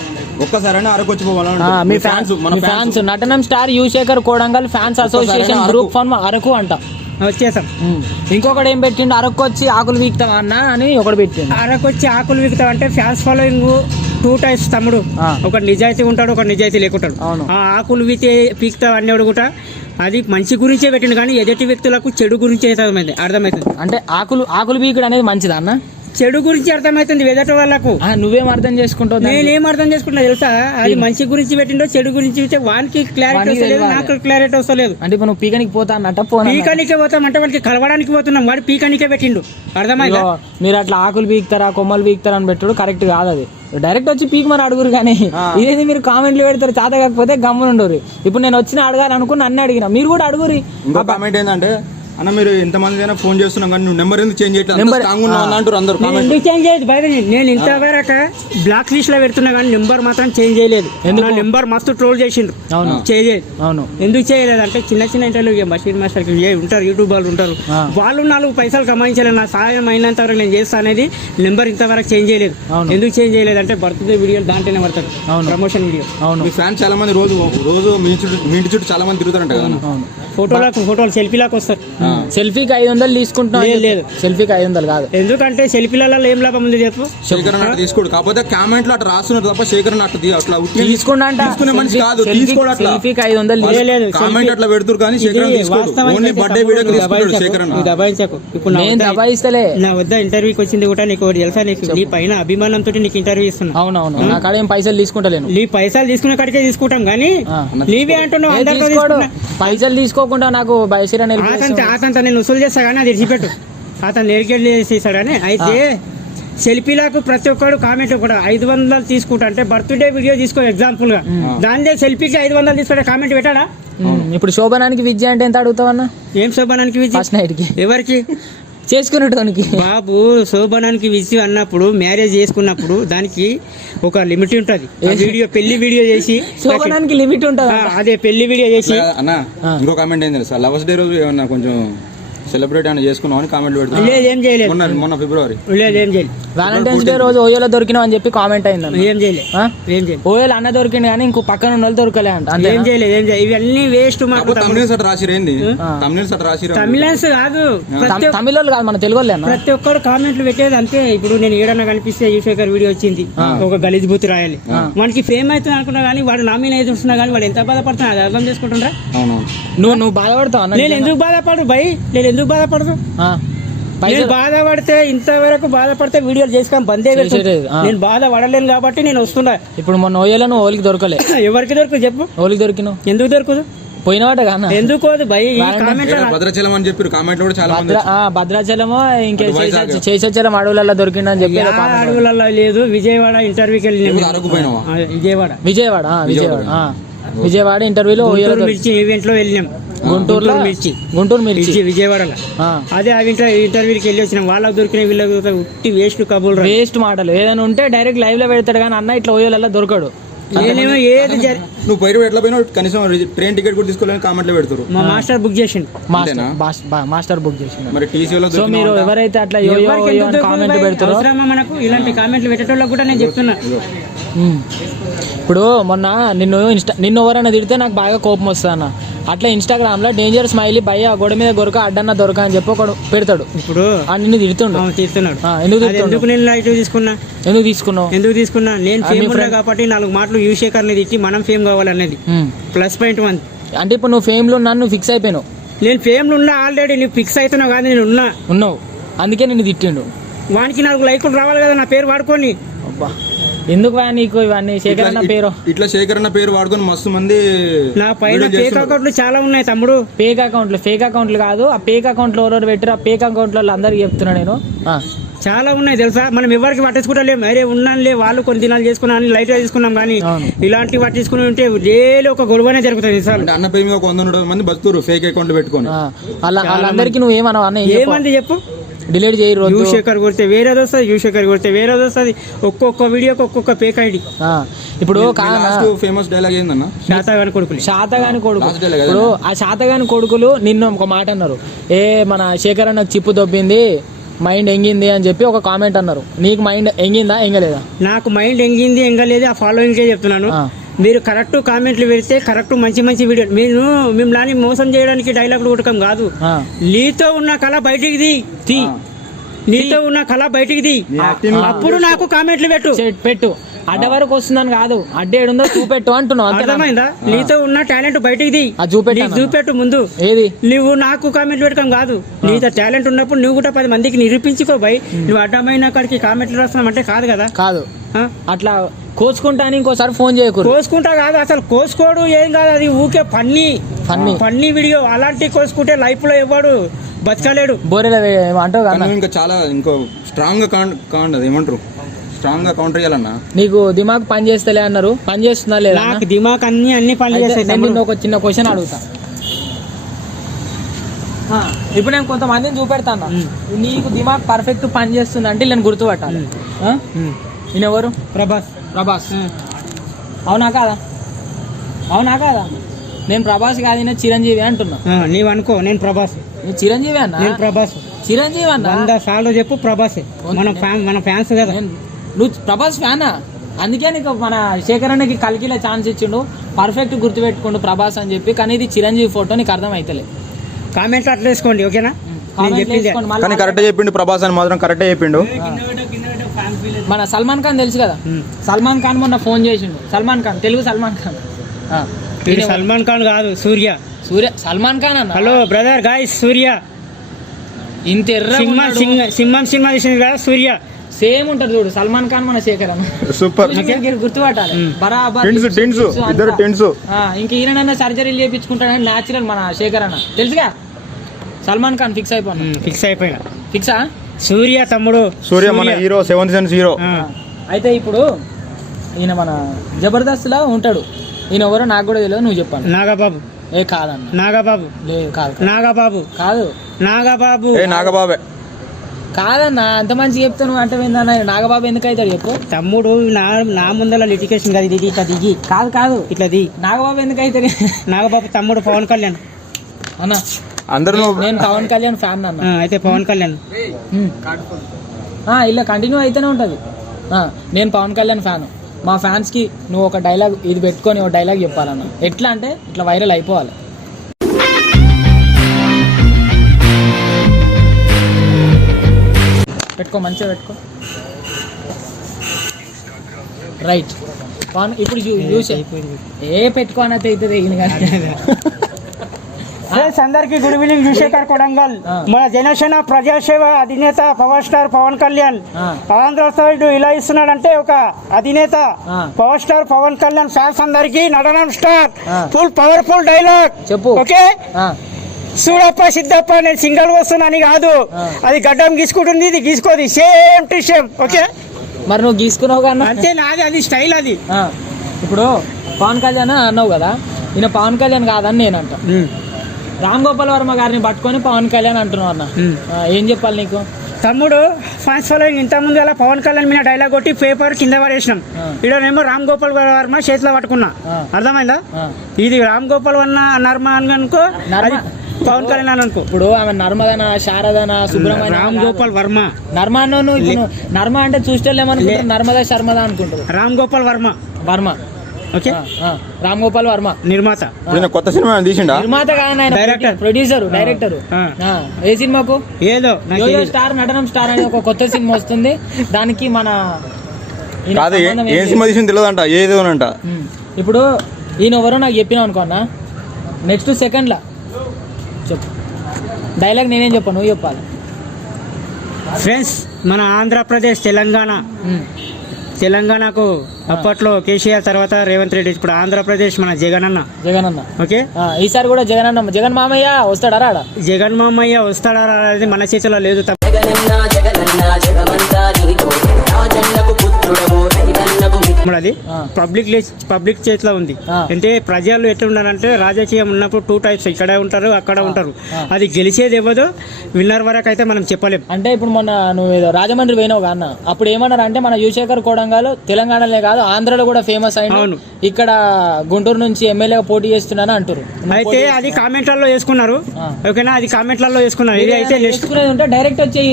ఒక్కసారైనా అరకు వచ్చి పోవాలంటే మీ ఫ్యాన్స్ నటనం star Yusekhar Kodangal fans association group from Araku అంట. వచ్చేసాం. ఇంకొకటి ఏం పెట్టిండు? అరకు వచ్చి ఆకులు వీక్తావా అన్న అని ఒకటి పెట్టిండు. అరకు వచ్చి ఆకులు వీక్తావు అంటే ఫ్యాన్స్ ఫాలోయింగ్ 2 టైప్స్ తమ్ముడు. ఒక నిజాయితీ ఉంటాడు, ఒక నిజాయితీ లేకుంటాడు. ఆ ఆకులు పీక్తావు అనేవాడు కూడా అది మంచి గురించే పెట్టిండు, కానీ ఎదుటి వ్యక్తులకు చెడు గురించి అర్థమవుతుంది. అంటే ఆకులు పీకుడు అనేది మంచిదా అన్న? చెడు గురించి అర్థమవుతుంది ఎదుటి వాళ్ళకు. నువ్వేం అర్థం చేసుకుంటావు? నేనేం అర్థం చేసుకుంటా తెలుసా? అది మంచి గురించి పెట్టిండో చెడు గురించి వానికి క్లారిటీ వస్తలేదు, నాకు క్లారిటీ వస్తలేదు. అంటే ఇప్పుడు నువ్వు పీకనికి పోతా అన్నట్టు పీకనికే పోతామంటే వాడికి కలవడానికి పోతున్నాం, వాడు పీకనికే పెట్టిండు. అర్థమైందా? మీరు అట్లా ఆకులు పీకుతారా కొమ్మలు పీకుతారా అని పెట్టుడు కరెక్ట్ కాదు. అది డైరెక్ట్ వచ్చి పీక్ మరి అడుగురు, కానీ ఇదేది మీరు కామెంట్లు పెడతారు చేత కాకపోతే గమ్మునుండరు. ఇప్పుడు నేను వచ్చిన అడగాలనుకుని అన్నీ అడిగిన, మీరు కూడా అడుగురి. ఇంకో కామెంట్ ఏంటంటే అన్న మీరు ఎంతమంది అయినా ఫోన్ చేస్తున్నాం కానీ నువ్వు నెంబర్ ఎందుకు చేంజ్ చేయట్లేదు అంటారు అందరూ. ఎందుకు చేంజ్ చేయదు బయట? నేను ఇంతవరకు బ్లాక్ లిస్ట్ లో పెడుతున్నా కానీ నెంబర్ మాత్రం చేంజ్ చేయలేదు. నెంబర్ మస్తు ట్రోల్ చేసిండ్రు, చేయలేదు. అవును. ఎందుకు చేయలేదు అంటే చిన్న ఇంటర్వ్యూ బషీర్ మాస్టర్ ఉంటారు, యూట్యూబ్ వాళ్ళు ఉంటారు, వాళ్ళు 4 పైసలు కమాయించలేదు, నా సాయం అయినంత వరకు నేను చేస్తా అనేది నెంబర్ ఇంతవరకు చేంజ్ చేయలేదు. ఎందుకు చేంజ్ చేయలేదు అంటే బర్త్డే వీడియోలు దాంట్లోనే పడతారు, ప్రమోషన్ వీడియో. మీ ఫ్యాన్స్ చాలా మంది రోజు మీ ఇంటి చుట్టూ చాలా మంది తిరుగుతారంట కదా. ఫోటోలు సెల్ఫీలకు వస్తారు. సెల్ఫీకి 500 తీసుకుంటున్నా? లేదు, సెల్ఫీకి 500 కాదు. ఎందుకంటే సెల్ఫీలలో ఏం లాభం ఉంది చెప్పు? శేఖర్ అట్లా తీసుకోడు, కాకపోతే కామెంట్ లో అట్లా రాస్తున్నారు తప్ప శేఖర్ అట్లా తీసుకునే మనిషి కాదు. సెల్ఫీకి 500 లేదు, కామెంట్ అట్లా పెడుతురు కానీ శేఖర్ ఓన్లీ బర్త్డే వీడియోకి తీసుకుంటాడు. శేఖర్ దబాయించకు. ఇప్పుడు నేను దబాయిస్తలే. నా వద్ద ఇంటర్వ్యూకి వచ్చింది కూడా నీకు తెలుసా? నీ పైన అభిమానంతో నీకు ఇంటర్వ్యూ ఇస్తున్నా. అవునవును. నా కాడ ఏం పైసలు తీసుకుంటలేను. నీ పైసలు తీసుకునే కాడికే తీసుకుంటాం కానీ నీవే అంటున్నావు పైసలు తీసుకోకుండా నాకు బయసిరా అతంత నేను వసూలు చేస్తా కానీ అది విడిచిపెట్టు. అతను నేర్కెళ్ళి చేస్తాడు కానీ. అయితే సెల్ఫీలకు ప్రతి ఒక్కరు కామెంట్ కూడా 500 తీసుకుంటా అంటే బర్త్డే వీడియో తీసుకో ఎగ్జాంపుల్ గా, దాని సెల్ఫీకి 500 తీసుకుంటే కామెంట్ పెట్టాడా? ఇప్పుడు శోభనానికి విద్య అంటే ఎంత అడుగుతావన్నా? ఏం శోభనానికి విద్య? ఫస్ట్ నైట్ కి ఎవరికి చేసుకునేటానికి బాబు? శోభనానికి విజయం అన్నప్పుడు మ్యారేజ్ చేసుకున్నప్పుడు దానికి ఒక లిమిట్ ఉంటది. పెళ్లి వీడియో చేసి శోభనానికి లిమిట్ ఉంటది. అదే పెళ్లి వీడియో చేసి. అన్న ఇంకో కామెంట్ ఏంది సార్, లవర్స్ డే రోజు ఏమన్నా కొంచెం సెలబ్రేట్ అని చేసుకున్నాం అని కామెంట్ పెడతాం. ఏం చేయలేదు మొన్న ఫిబ్రవరి. లేదు ఏం చేయలేదు. వ్యాలంటైన్స్ డే రోజు ఓయోలో దొరికినాం అని చెప్పి కామెంట్ అయింది. ఏం చేయలేదు. ఓయోలో అన్న దొరికింది కానీ ఇంకో పక్కన ఉన్న వాళ్ళు దొరకలే అంట. ఏం చేయలేదు. ఇవన్నీ వేస్ట్. తమిళన్స్ కాదు, తమిళ కాదు, మన తెలుగు వాళ్ళే. ప్రతి ఒక్కరు కామెంట్లు పెట్టేది అంతే. ఇప్పుడు నేను ఏడన్నా కనిపిస్తే యుశేఖర్ వీడియో వచ్చింది, ఒక గలీజ్ బూతి రాయాలి, వానికి ఫేమ్ అవుతుంది అనుకున్నా కానీ వాడు నామినే అవుతున్నా కానీ వాడు ఎంత బాధపడుతున్నా అది అర్థం చేసుకుంటుండ్రా? నువ్వు బాధపడతావు? నేను ఎందుకు బాధపడు భయ్? నేను ఎందుకు బాధపడదు? బాధపడితే ఇంతవరకు బాధపడితే వీడియోలు చేసుకొని బందే పెట్టలేదు. నేను బాధపడలేను కాబట్టి నేను వస్తున్నా. ఇప్పుడు మొన్న ఓయోలో నువ్వు ఓలికి దొరకలే. ఎవరికి దొరుకు చెప్పు? ఓలికి దొరికినావు. ఎందుకు దొరకదు? పోయినవాట కానా? ఎందుకు భయ్? భద్రాచలం అని చెప్పారు కామెంట్ కూడా చాలా. భద్రాచలమో ఇంకా శేషాచలం అడవులలో దొరికిందని చెప్పి. అడవులలో లేదు, విజయవాడ ఇంటర్వ్యూకి వెళ్ళినాం. విజయవాడ ఇంటర్వ్యూలో మిర్చి ఈవెంట్ లో వెళ్ళినాం. గుంటూరు మిర్చి విజయవాడలో. అదే ఆ ఇంటర్వ్యూకి వెళ్ళి వచ్చినాం. వాళ్ళకి దొరికిన వీళ్ళకి ఉట్టి వేస్ట్ కబుల్ వేస్ట్ మాటలు. ఏదైనా ఉంటే డైరెక్ట్ లైవ్ లో పెడతాడు కానీ అన్న ఇట్లా ఓయోలలో దొరకడు. నేనేమో ఏది నువ్వు బయట ఎట్లా పోయినా కనీసం ట్రైన్ టికెట్ కూడా తీసుకోవాలని కామెంట్లో పెడతారు. మా మాస్టర్ బుక్ చేసిండు. మాస్టర్ బుక్ చేసిండు. మరి టీసీలో సో మీరు ఎవరైతే అట్లా యో యో యో అని కామెంట్ పెడతారో అవసరమా మనకు ఇలాంటి కామెంట్లు పెట్టేటోళ్ళకి కూడా నేను చెప్తున్నా. ఇప్పుడు మొన్న నిన్ను ఎవరైనా తిడితే నాకు బాగా కోపం వస్తుంది అన్న. అట్లా ఇన్స్టాగ్రామ్ లో డేంజర్ స్మైలీ భయ్య గోడ మీద గొరక అడ్డన్న దొరక అని చెప్పి ఒకడు పెడతాడు. ఇప్పుడు నిన్ను తిడుతున్నాడు. ఎందుకు నేను లైట్ తీసుకున్నా? ఎందుకు తీసుకున్నా? నేను ఫేమ్ ఉన్నా కాబట్టి 4 మాటలు యువశేఖర్ ని తిట్టి మనం ఫేమ్ కావాలనేది ప్లస్ పాయింట్ 1. అంటే ఇప్పుడు నువ్వు ఫేమ్ లో నన్ను ఫిక్స్ అయిపోయినావు. నేను ఫేమ్ లో ఉన్నా ఆల్రెడీ. నువ్వు ఫిక్స్ అవుతున్నావు కాదు, నేను ఉన్నావు. అందుకే నిన్ను తిట్టిండు. వానికి 4 లైకులు రావాలి కదా నా పేరు వాడుకొని. అబ్బా ఎందుకు నీకు ఇవన్నీ? శేఖర్ అన్న పేరు ఇట్లా శేఖర్ అన్న పేరు వాడుకొని మస్తు మంది నా పైన ఫేక్ అకౌంట్లు చాలా ఉన్నాయి తమ్ముడు. ఫేక్ అకౌంట్లు కాదు. ఆ ఫేక్ అకౌంట్లు ఎవరెవరు పెట్టారు ఆ ఫేక్ అకౌంట్లో అందరికి చెప్తున్నా నేను. చాలా ఉన్నాయి తెలుసా. మనం ఎవరికి పట్టించుకుంటలేము. అరే ఉన్నానులే వాళ్ళు కొన్ని దినాలు చేసుకున్నాను లైట్ గా తీసుకున్నాం కానీ ఇలాంటి పట్టించుకుని ఉంటే డైలీ ఒక గొడవనే జరుగుతుంది. అన్న పేరు మీద 100 మంది బతుకురు ఫేక్ అకౌంట్లు పెట్టుకొని. వాళ్ళందరికీ నువ్వు ఏమంది చెప్పు? డిలీట్ చేయి. యువశేఖర్ కొడితే వేరేది వస్తుంది, యువశేఖర్ కొడితే వేరేది వస్తుంది. ఒక్కొక్క వీడియోకి ఒక్కొక్క ఫేక్ ఐడి. ఇప్పుడు ఫేమస్ డైలాగ్ ఏందన్నా? శాతగాని కొడుకులు. ఇప్పుడు ఆ శాతగాని కొడుకులు నిన్ను ఒక మాట అన్నారు. మన శేఖర్ అన్నకు చిప్పు దొబ్బింది మైండ్ ఎంగింది అని చెప్పి ఒక కామెంట్ అన్నారు. నీకు మైండ్ ఎంగిందా ఎంగలేదా? నాకు మైండ్ ఎంగింది ఎంగలేదు. ఆ ఫాలోయింగ్ చెప్తున్నాను. మీరు కరెక్ట్ కామెంట్లు పెడితే కరెక్ట్ మంచి వీడియో. మీరు మిమ్మల్ని మోసం చేయడానికి డైలాగులు కొట్టకం కాదు. నీతో ఉన్న కళ బయటికి తీ. నీతో ఉన్న కళ బయటికి తీ. అప్పుడు నాకు కామెంట్లు పెట్టు. అడ్డ వరకు వస్తుందని కాదు, అడ్డేడుందో చూపెట్టు అంటున్నావు. అర్థమైందా? నీతో ఉన్న టాలెంట్ బయటికి తీ. చూపెట్టు ముందు. ఏది? నువ్వు నాకు కామెంట్లు పెట్టడం కాదు. నీతో టాలెంట్ ఉన్నప్పుడు నువ్వు కూడా 10 మందికి నిరూపించుకో భయ్. నువ్వు అడ్డమైన కాడికి కామెంట్లు రాస్తున్నావు అంటే కాదు కదా. కాదు అట్లా కోసుకుంటా అని ఇంకోసారి ఫోన్ చేయకూడదు. కోసుకుంటా కాదు, అసలు కోసుకోడు ఏం కాదు. అది ఊకే ఫన్నీ వీడియో. అలాంటి కోసుకుంటే లైఫ్ లో ఎవడు బతకలేడు. బోరేలా అంటావు కదా. ఇంకా చాలా స్ట్రాంగ్ గా ఏమంటారు, స్ట్రాంగ్ గా కౌంటర్ చేయాలన్నా. నీకు దిమాగ్ పని చేస్తలే అన్నారు, పని చేస్తుందా లేదా? నాకు దిమాగ్ అన్ని పని చేస్తాయి. నేను ఒక చిన్న క్వశ్చన్ అడుగుతా. ఇప్పుడు నేను కొంతమందిని చూపెడతాను. నీకు దిమాగ్ పర్ఫెక్ట్ పని చేస్తుంది అంటే నేను గుర్తుపట్టాలి. ఈయన ఎవరు? ప్రభాస్. అవునా కాదా? నేను ప్రభాస్ కాదు, నేను చిరంజీవి అంటున్నా. నీవు అనుకో నేను ప్రభాస్. చిరంజీవి అన్న. నేను ప్రభాస్. చిరంజీవి అన్న 100 సార్లు చెప్పు ప్రభాసే. మన ఫ్యాన్స్ కదా. నువ్వు ప్రభాస్ ఫ్యానా? అందుకే నీకు మన శేఖర్ అన్నకి కలికిలా ఛాన్స్ ఇచ్చిండు. పర్ఫెక్ట్ గుర్తుపెట్టుకోండు ప్రభాస్ అని చెప్పి. కానీ ఇది చిరంజీవి ఫోటో నీకు అర్థం అవుతలే. కామెంట్ అట్లా వేసుకోండి ఓకేనా? కానీ కరెక్ట్ చెప్పిండు ప్రభాస్ అని మాత్రం కరెక్ట్ చెప్పిండు. మన సల్మాన్ ఖాన్ తెలుసు కదా. సల్మాన్ ఖాన్ మొన్న ఫోన్ చేసిండు. సల్మాన్ ఖాన్ తెలుగు సల్మాన్ ఖాన్. సల్మాన్ ఖాన్ కాదు, సూర్య. సల్మాన్ ఖాన్ అన్న. హలో బ్రదర్ గాయ్స్, సూర్య. ఇంత సింహం సినిమా తీసింది కదా సూర్య. సేమ్ ఉంటారు చూడు సల్మాన్ ఖాన్ మన శేఖర్ అన్న. సూపర్ గుర్తుపట్టాలి. బరాబర్. ఇంక ఈయన సర్జరీలు చేయించుకుంటాడని న్యాచురల్ మన శేఖర్ అన్న తెలుసుగా. సల్మాన్ ఖాన్ ఫిక్స్ అయిపోయినా. ఫిక్సా? సూర్య తమ్ముడు. సూర్య మన హీరో, 7th సెన్స్ హీరో. అయితే ఇప్పుడు ఈయన మన జబర్దస్త్ లా ఉంటాడు. ఈయన ఎవరో నాకు కూడా తెలియదు, నువ్వు చెప్పాను. నాగబాబు. కాదన్న. నాగబాబు. లేదు కాదు. నాగబాబు కాదు. నాగబాబే కాదన్న. అంత మంచి చెప్తాను అంటే ఏందన్న? నాగబాబు ఎందుకు అవుతాడు చెప్పు. తమ్ముడు నా ముందర లిటికేషన్ కాదు ఇది. ఇట్లా దిగి. కాదు ఇట్లా దిగి. నాగబాబు ఎందుకు అవుతాడు? నాగబాబు తమ్ముడు పవన్ కళ్యాణ్ అన్న. అందరూ నేను పవన్ కళ్యాణ్ ఫ్యాన్ అన్న. అయితే పవన్ కళ్యాణ్ ఇలా కంటిన్యూ అయితేనే ఉంటది. నేను పవన్ కళ్యాణ్ ఫ్యాన్. మా ఫ్యాన్స్ కి నువ్వు ఒక డైలాగ్ ఇది పెట్టుకొని ఒక డైలాగ్ చెప్పాలన్న. ఎట్లా అంటే ఇట్లా వైరల్ అయిపోవాలి. పెట్టుకో, మంచిగా పెట్టుకో. రైట్. ఇప్పుడు చూసే పెట్టుకోనైతే అవుతుంది కానీ. అందరికి గుడ్ ఈవినింగ్. యువశేఖర్ కొడంగల్. మన జనసేన ప్రజాసేవ అధినేత power star Pawan Kalyan Andhra side ఇలా ఇస్తున్నాడంటే ఒక అధినేత power star Pawan Kalyan fans అందరికి నడనం స్టార్ ఫుల్ పవర్ఫుల్ డైలాగ్ చెప్పు. ఓకే, చూడప్ప సిద్ధప్ప నేను సింగల్ వస్తున్నాను కాదు. అది గడ్డం గీసుకుంటుంది, ఇది గీసుకోది. Same to same. ఓకే, మరి నువ్వు గీసుకున్నావు కదా అంతే. నాది అది స్టైల్. అది ఇప్పుడు పవన్ కళ్యాణ్ అన్నావు కదా, ఈయన పవన్ కళ్యాణ్ కాదని నేనంట. రామ్ గోపాల్ వర్మ గారిని పట్టుకొని పవన్ కళ్యాణ్ అంటున్నావు అన్న. ఏం చెప్పాలి నీకు? తమ్ముడు ఫ్యాన్స్ ఫాలోయింగ్ ఇంత ముందు అలా పవన్ కళ్యాణ్ మీద డైలాగ్ కొట్టి పేపర్ కింద పడేసినాం. ఈడనేమో రామ్ గోపాల్ వర్మ చేతిలో పట్టుకున్నా. అర్థమైందా? ఇది రామ్ గోపాల్ వర్మ నర్మ అనుకో, అది పవన్ కళ్యాణ్ అని అనుకో. ఇప్పుడు ఆమె నర్మదన, శారదన, సుబ్రహ్మణ్య, రామ్ గోపాల్ వర్మ. నర్మ అన్నాను. ఇప్పుడు నర్మ అంటే చూస్తలేమనుకుంటారు, నర్మదా శర్మదా అనుకుంటారు. రామ్ గోపాల్ వర్మ. ఓకే, రామ్ గోపాల్ వర్మ నిర్మాత. కొత్త సినిమా తీసిండా? నిర్మాత కాదు ఆయన, డైరెక్టర్, డైరెక్టర్. ఏ సినిమాకు? ఏదో యోయో స్టార్ నటనం స్టార్ అనే ఒక కొత్త సినిమా వస్తుంది. దానికి మన కాదు, ఏ సినిమా తీసింది తెలియదంట, ఏదోనంట. ఇప్పుడు ఈయన ఎవరో నాకు చెప్పినావు అనుకో అన్న, నెక్స్ట్ సెకండ్ లా చెప్పు డైలాగ్. నేనేం చెప్పాను, నువ్వు చెప్పాలి. ఫ్రెండ్స్, మన ఆంధ్రప్రదేశ్, తెలంగాణకు అప్పట్లో కేసీఆర్, తర్వాత రేవంత్ రెడ్డి, ఇప్పుడు ఆంధ్రప్రదేశ్ మన జగన్ అన్న. ఓకే, ఈసారి కూడా జగన్ మామయ్య వస్తాడా రాడా? జగన్ మామయ్య వస్తాడా అనేది మన చేతిలో లేదు. అది పబ్లిక్ చేతిలో ఉంది. అంటే ప్రజలు ఎట్లుండాలంటే, రాజకీయం ఉన్నప్పుడు 2 టైప్స్, ఇక్కడ ఉంటారు, అక్కడ ఉంటారు. అది గెలిచేది ఇవ్వదు, విన్నర్ వరకు అయితే మనం చెప్పలేం. అంటే ఇప్పుడు మొన్న నువ్వు ఏదో రాజమండ్రి పోయినావు అన్న, అప్పుడు ఏమన్నారు అంటే మన యువశేఖర్ కొడంగల్ తెలంగాణలో కాదు ఆంధ్రలో కూడా ఫేమస్ అయింది, ఇక్కడ గుంటూరు నుంచి ఎమ్మెల్యేగా పోటీ చేస్తున్నాను అంటారు. అయితే అది కామెంట్లలో వేసుకున్నారు. ఓకేనా, అది కామెంట్లలో వేసుకున్నారు. ఇది అయితే డైరెక్ట్ వచ్చే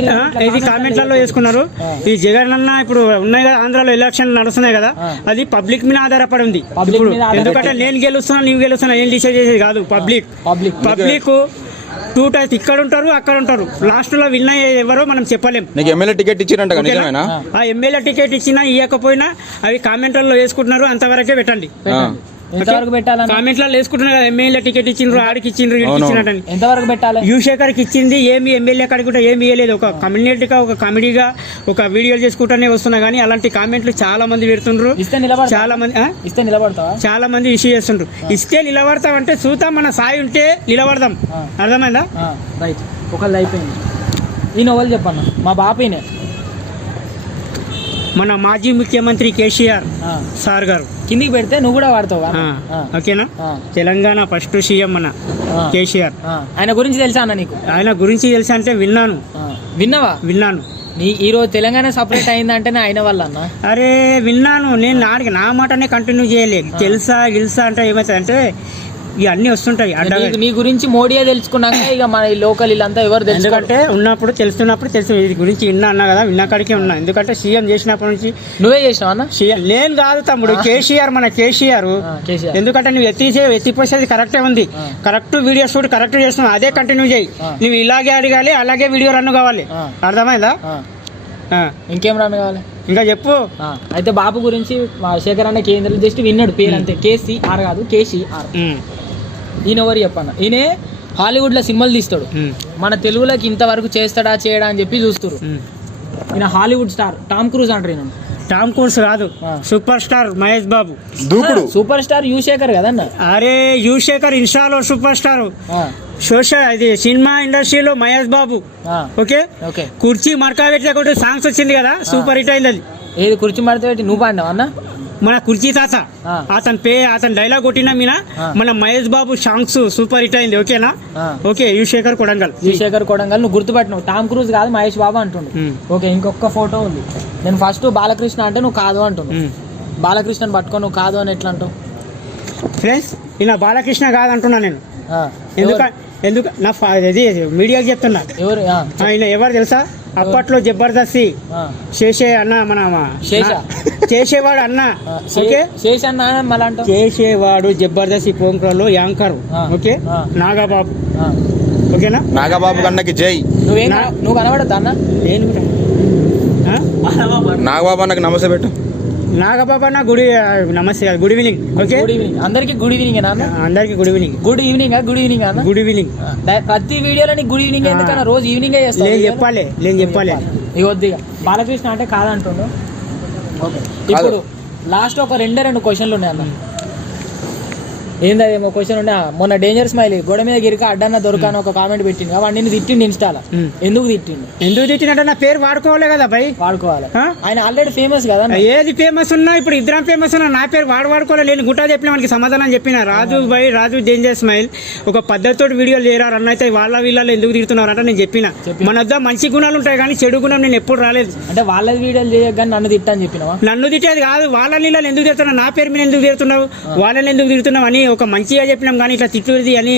ఇది కామెంట్లలో వేసుకున్నారు. ఈ జగన్ అన్న ఇప్పుడు ఉన్నాయి కదా, ఆంధ్రాలో ఎలక్షన్ నడుస్తున్నాయి కదా, అది పబ్లిక్ మీద ఆధారపడి ఉంది. ఇప్పుడు ఎందుకంటే నేను గెలుస్తున్నా, నీవు గెలుస్తున్నా, ఏం డిసైడ్ చేసేది కాదు. పబ్లిక్ 2 టైప్స్, ఇక్కడ ఉంటారు, అక్కడ ఉంటారు. లాస్ట్ లో విన్ అయ్యేది ఎవరో మనం చెప్పలేం. ఎమ్మెల్యే టికెట్ ఇచ్చిరంట, నిజమేనా? ఆ ఎమ్మెల్యే టికెట్ ఇచ్చినా ఇవ్వకపోయినా అవి కామెంట్లలో వేసుకుంటున్నారు, అంతవరకే పెట్టండి. కామెంట్లలో వేసుకుంటున్నారు కదా, ఎమ్మెల్యే టికెట్ ఇచ్చిండ్రు, ఆడికి ఇచ్చిండ్రు, ఇచ్చినట్టు. ఎంతవరకు పెట్టాలి? యువశేఖర్కి ఇచ్చింది ఏమి, ఎమ్మెల్యే కాడికి కూడా ఏమి ఇవ్వలేదు. ఒక కమ్యూనిటీగా, ఒక కామెడీగా, ఒక వీడియోలు చేసుకుంటూనే వస్తున్నా కానీ అలాంటి కామెంట్లు చాలా మంది పెడుతుండ్రు. చాలా మంది ఇష్యూ చేస్తుండ్రు. ఇస్తే నిలబడతామంటే చూద్దాం, మన సాయి ఉంటే నిలబడదాం. అర్థమైందా? రైట్, ఒకళ్ళు అయిపోయింది. ఈయన వాళ్ళు చెప్పన్నా, మా బాపీనే మన మాజీ ముఖ్యమంత్రి కేసీఆర్ సార్ గారు. కిందికి పెడితే నువ్వు కూడా వాడతావు. ఓకేనా, తెలంగాణ ఫస్ట్ సీఎం మన కేసీఆర్. ఆయన గురించి తెలుసా అన్న నీకు? ఆయన గురించి తెలుసా అంటే విన్నాను. విన్నాను. ఈ రోజు తెలంగాణ సపరేట్ అయిందంటే ఆయన వల్ల అన్న. అరే విన్నాను నేను, నా మాటనే కంటిన్యూ చేయలేదు. తెలుసా గిల్సా అంటే ఏమవుతుంది అంటే ఇవన్నీ వస్తుంటాయి. నీ గురించి మోడీయే తెలుసుకున్నాక ఇక మన లోకల్ వీళ్ళంతా ఎవరు తెలుసు, ఎందుకంటే ఉన్నప్పుడు తెలుస్తున్నప్పుడు తెలుసు. ఇది గురించి అన్నా కదా, విన్నాకాడికే ఉన్నా. ఎందుకంటే సీఎం చేసినప్పటి నుంచి. నువ్వే చేసినావు అన్న? సీఎం నేను కాదు తమ్ముడు, కేసీఆర్, మన కేసీఆర్. ఎందుకంటే నువ్వు ఎత్తిపోసేది కరెక్టే ఉంది, కరెక్ట్ వీడియో షూట్ కరెక్ట్ చేస్తున్నావు, అదే కంటిన్యూ చేయి. నువ్వు ఇలాగే అడగాలి, అలాగే వీడియో రన్ కావాలి. అర్థమైందా? ఇంకేం రన్ కావాలి ఇంకా చెప్పు. అయితే బాబు గురించి శేఖర్ అన్న కేంద్రం జస్ట్ విన్నాడు పేరు అంతే, కేసీఆర్ కాదు, కేసీఆర్. ఈయన ఎవరు చెప్పన్న? ఈయన హాలీవుడ్ లో సినిమాలు తీస్తాడు, మన తెలుగులోకి ఇంతవరకు చేస్తాడా చేయడా అని చెప్పి చూస్తారు. ఈయన హాలీవుడ్ స్టార్ టామ్ క్రూజ్ అంటారు. ఈయన టామ్ క్రూజ్ కాదు, super star Mahesh Babu. Super star Yuvashekar కదన్న. అరే యువశేఖర్ ఇన్స్టాలో సూపర్ స్టార్, సోషల్ ఇది సినిమా ఇండస్ట్రీలో మహేష్ బాబు. ఓకే, కుర్చీ మరకా పెట్టి సాంగ్స్ వచ్చింది కదా, సూపర్ హిట్ అయింది. అది ఏది కుర్చీ మడత పెట్టి నువ్వు పాడినావు అన్న? మన కుర్చీ తాత, అతని డైలాగ్ కొట్టిన మీన మన Mahesh Babu songs super hit అయింది. ఓకేనా? ఓకే, యువశేఖర్ కొడంగల్. నువ్వు గుర్తుపట్టినావు, టామ్ క్రూజ్ కాదు మహేష్ బాబు అంటుండు. ఓకే, ఇంకొక ఫోటో ఉంది. నేను ఫస్ట్ బాలకృష్ణ అంటే నువ్వు కాదు అంటున్నావు, బాలకృష్ణని పట్టుకో నువ్వు కాదు అని ఎట్లా అంటావు? ఫ్రెండ్స్, ఈయన బాలకృష్ణ కాదు అంటున్నా నేను. ఎందుకు నా మీడియాకి చెప్తున్నా. ఆయన ఎవరు తెలుసా? అప్పట్లో జబర్దస్తి చేసే అన్న, మన చేసేవాడు అన్న. ఓకే, చేసేవాడు జబర్దస్తి ప్రోగ్రాంలో యాంకర్. ఓకే, నాగబాబు. ఓకేనా, నాగబాబు కన్నకి జై. నువ్వు కనబడద్దా అన్న? నేను నాగబాబు అన్నకి నమస్తే పెట్టు. నాగబాబు అన్న నమస్తే, గుడ్ ఈవినింగ్. ఓకే, అందరికి గుడ్ ఈవినింగ్. అందరికి గుడ్ ఈవినింగ్. గుడ్ ఈవినింగ్ అన్న. Good evening. ప్రతి వీడియోలో గుడ్ ఈవినింగ్ ఎందుకన్నా? రోజు ఈవినింగ్ నేను చెప్పాలి. ఇక బాలకృష్ణ అంటే కాదంటుండు. ఇప్పుడు లాస్ట్ ఒక 2 క్వశ్చన్లు ఉన్నాయి అన్న. ఏందేమో క్వశ్చన్ ఉండే మొన్న డేంజర్ స్మైల్ గోడ మీద గిరిక అడ్డన్న దొరకాను ఒక కామెంట్ పెట్టిండు వాడు నిన్ను తిట్టిండు ఇన్స్టాలో. ఎందుకు తిట్టిండు? ఎందుకు తిట్టినట్టు నా పేరు వాడుకోవాలి కదా భయ్, వాడుకోవాలి. ఆ? ఆయన ఆల్రెడీ ఫేమస్ కదా. ఏది ఫేమస్ ఉన్నా ఇప్పుడు ఇద్దరం ఫేమస్ ఉన్నా నా పేరు వాడుకోవాలి. నేను గుట్టా చెప్పిన మనకి సమాధానం చెప్పిన రాజు భయ్ రాజు డేంజర్ స్మైల్ ఒక పద్ధతితో వీడియోలు చేయరారు అన్న అయితే వాళ్ళ వీళ్ళలో ఎందుకు తిడుతున్నారు అంటే నేను చెప్పిన మన వద్ద మంచి గుణాలు ఉంటాయి కానీ చెడు గుణం నేను ఎప్పుడు రాలేదు. అంటే వాళ్ళ వీడియోలు చేయగానే నన్ను తిట్టని చెప్పినావా? నన్ను తిట్టేది కాదు, వాళ్ళ నీళ్ళని ఎందుకు తిడుతున్నావు, నా పేరు మీద ఎందుకు తిడుతున్నావు, వాళ్ళని ఎందుకు తిడుతున్నావు అని ఒక మంచిగా చెప్పినాం కానీ ఇట్లా తిట్టుది అని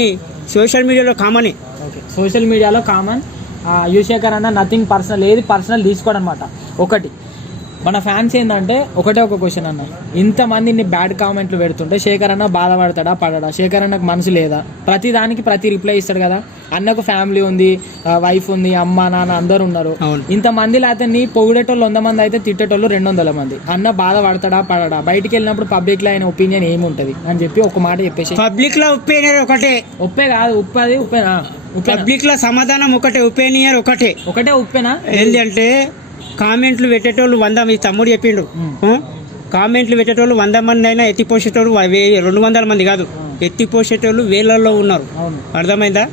సోషల్ మీడియాలో కామన్. ఓకే, సోషల్ మీడియాలో కామన్. యువశేఖర్ అన్న నథింగ్ పర్సనల్, ఏది పర్సనల్ తీసుకోవడం అనమాట. ఒకటి మన ఫ్యాన్స్ ఏంటంటే ఒకటే ఒక క్వశ్చన్ అన్న, ఇంతమందిని బ్యాడ్ కామెంట్లు పెడుతుంటే శేఖర్ అన్న బాధపడతాడా పడడా? శేఖర్ అన్నకు మనసు లేదా? ప్రతి దానికి ప్రతి రిప్లై ఇస్తాడు కదా. అన్నకు ఫ్యామిలీ ఉంది, వైఫ్ ఉంది, అమ్మ నాన్న అందరు ఉన్నారు. ఇంతమందిలో అతన్ని పొగిడేటోళ్ళు 100 మంది అయితే తిట్టేటోళ్ళు 200 మంది. అన్న బాధపడతాడా పడడా? బయటికి వెళ్ళినప్పుడు పబ్లిక్ లో ఆయన ఒపీనియన్ ఏముంటది అని చెప్పి ఒక మాట చెప్పేసి. పబ్లిక్ లో ఒపీనియన్ ఒకటే, ఉప్పే కాదు ఉప్పది ఉప్పేనా? పబ్లిక్ లో సమాధానం ఒకటే, ఒపీనియన్ ఒకటే. ఒకటే ఉప్పేనా? ఏంటి అంటే కామెంట్లు పెట్టేటోళ్ళు 100, మీ తమ్ముడు చెప్పిండు కామెంట్లు పెట్టేటోళ్ళు 100 మంది అయినా ఎత్తిపోసేటోళ్ళు 200 మంది కాదు, ఎత్తిపోసేటోళ్ళు వేలల్లో ఉన్నారు. అర్థమైందా?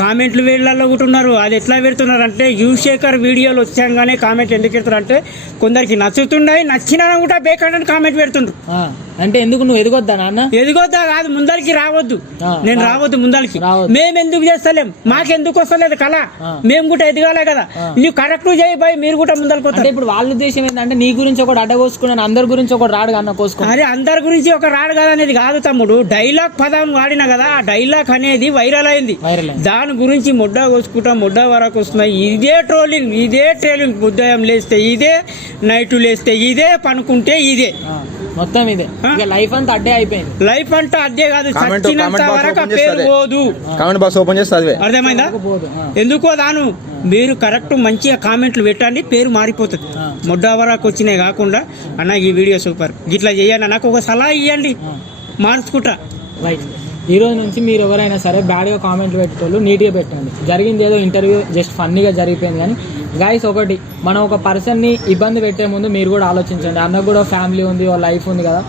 కామెంట్లు వేలల్లో కూడా ఉన్నారు. అది ఎట్లా పెడుతున్నారు అంటే యువశేఖర్ వీడియోలు వచ్చాగానే కామెంట్ ఎందుకు పెడతారు అంటే కొందరికి నచ్చుతున్నాయి, నచ్చినా కూడా బేకాడని కామెంట్ పెడుతుండ్రు. అంటే ఎందుకు నువ్వు ఎదగొద్దా నాన్న? ఎదిగొద్దా కాదు, ముందరికి రావద్దు, నేను రావద్దు ముందరికి. మేము ఎందుకు చేస్తలేం, మాకెందుకు వస్తలేదు కళ, మేము కూడా ఎదగాలే కదా. నువ్వు కరెక్ట్ చేయి బాయ్, మీరు కూడా ముందరికి వస్తారు. ఇప్పుడు వాళ్ళ ఉద్దేశం ఏంటంటే నీ గురించి ఒకటి అడ్డగోసుకున్నాను, అందరి గురించి ఒకటి రాడు అన్న కోసుకో. అరే అందరి గురించి ఒక రాడు కదా అనేది కాదు తమ్ముడు, డైలాగ్ పదం వాడినా కదా, ఆ డైలాగ్ అనేది వైరల్ అయింది. దాని గురించి ముడ్డా కోసుకుంటా ముడ్డా వరకు వస్తున్నాయి. ఇదే ట్రోలింగ్, ఇదే ట్రోలింగ్. ఉదయం లేస్తే ఇదే, నైట్ లేస్తే ఇదే, పనుకుంటే ఇదే, మొత్తం ఇదే. లైఫ్ అంతా అడ్డే అయిపోయింది. లైఫ్ అంతా అడ్డే కాదు, చచ్చినంత వరకు పేరు పోదు. కామెంట్ బాక్స్ ఓపెన్ చేస్తే అదే అర్థమైందా? ఎందుకో దాను మీరు కరెక్ట్ మంచిగా కామెంట్లు పెట్టండి, పేరు మారిపోతుంది. ముడ్డా వరకు వచ్చినాయి కాకుండా అన్న ఈ వీడియో సూపర్, ఇట్లా చేయండి, నాకు ఒక సలహా ఇవ్వండి, మార్చుకుంటా. రైట్, ఈ రోజు నుంచి మీరు ఎవరైనా సరే బ్యాడ్గా కామెంట్లు పెట్టేటోళ్ళు నీట్గా పెట్టండి. జరిగింది ఏదో ఇంటర్వ్యూ జస్ట్ ఫన్నీగా జరిగిపోయింది కానీ గైస్ ఒకటి, మనం ఒక పర్సన్ని ఇబ్బంది పెట్టే ముందు మీరు కూడా ఆలోచించండి. అన్నకు కూడా ఫ్యామిలీ ఉంది, ఓ లైఫ్ ఉంది కదా.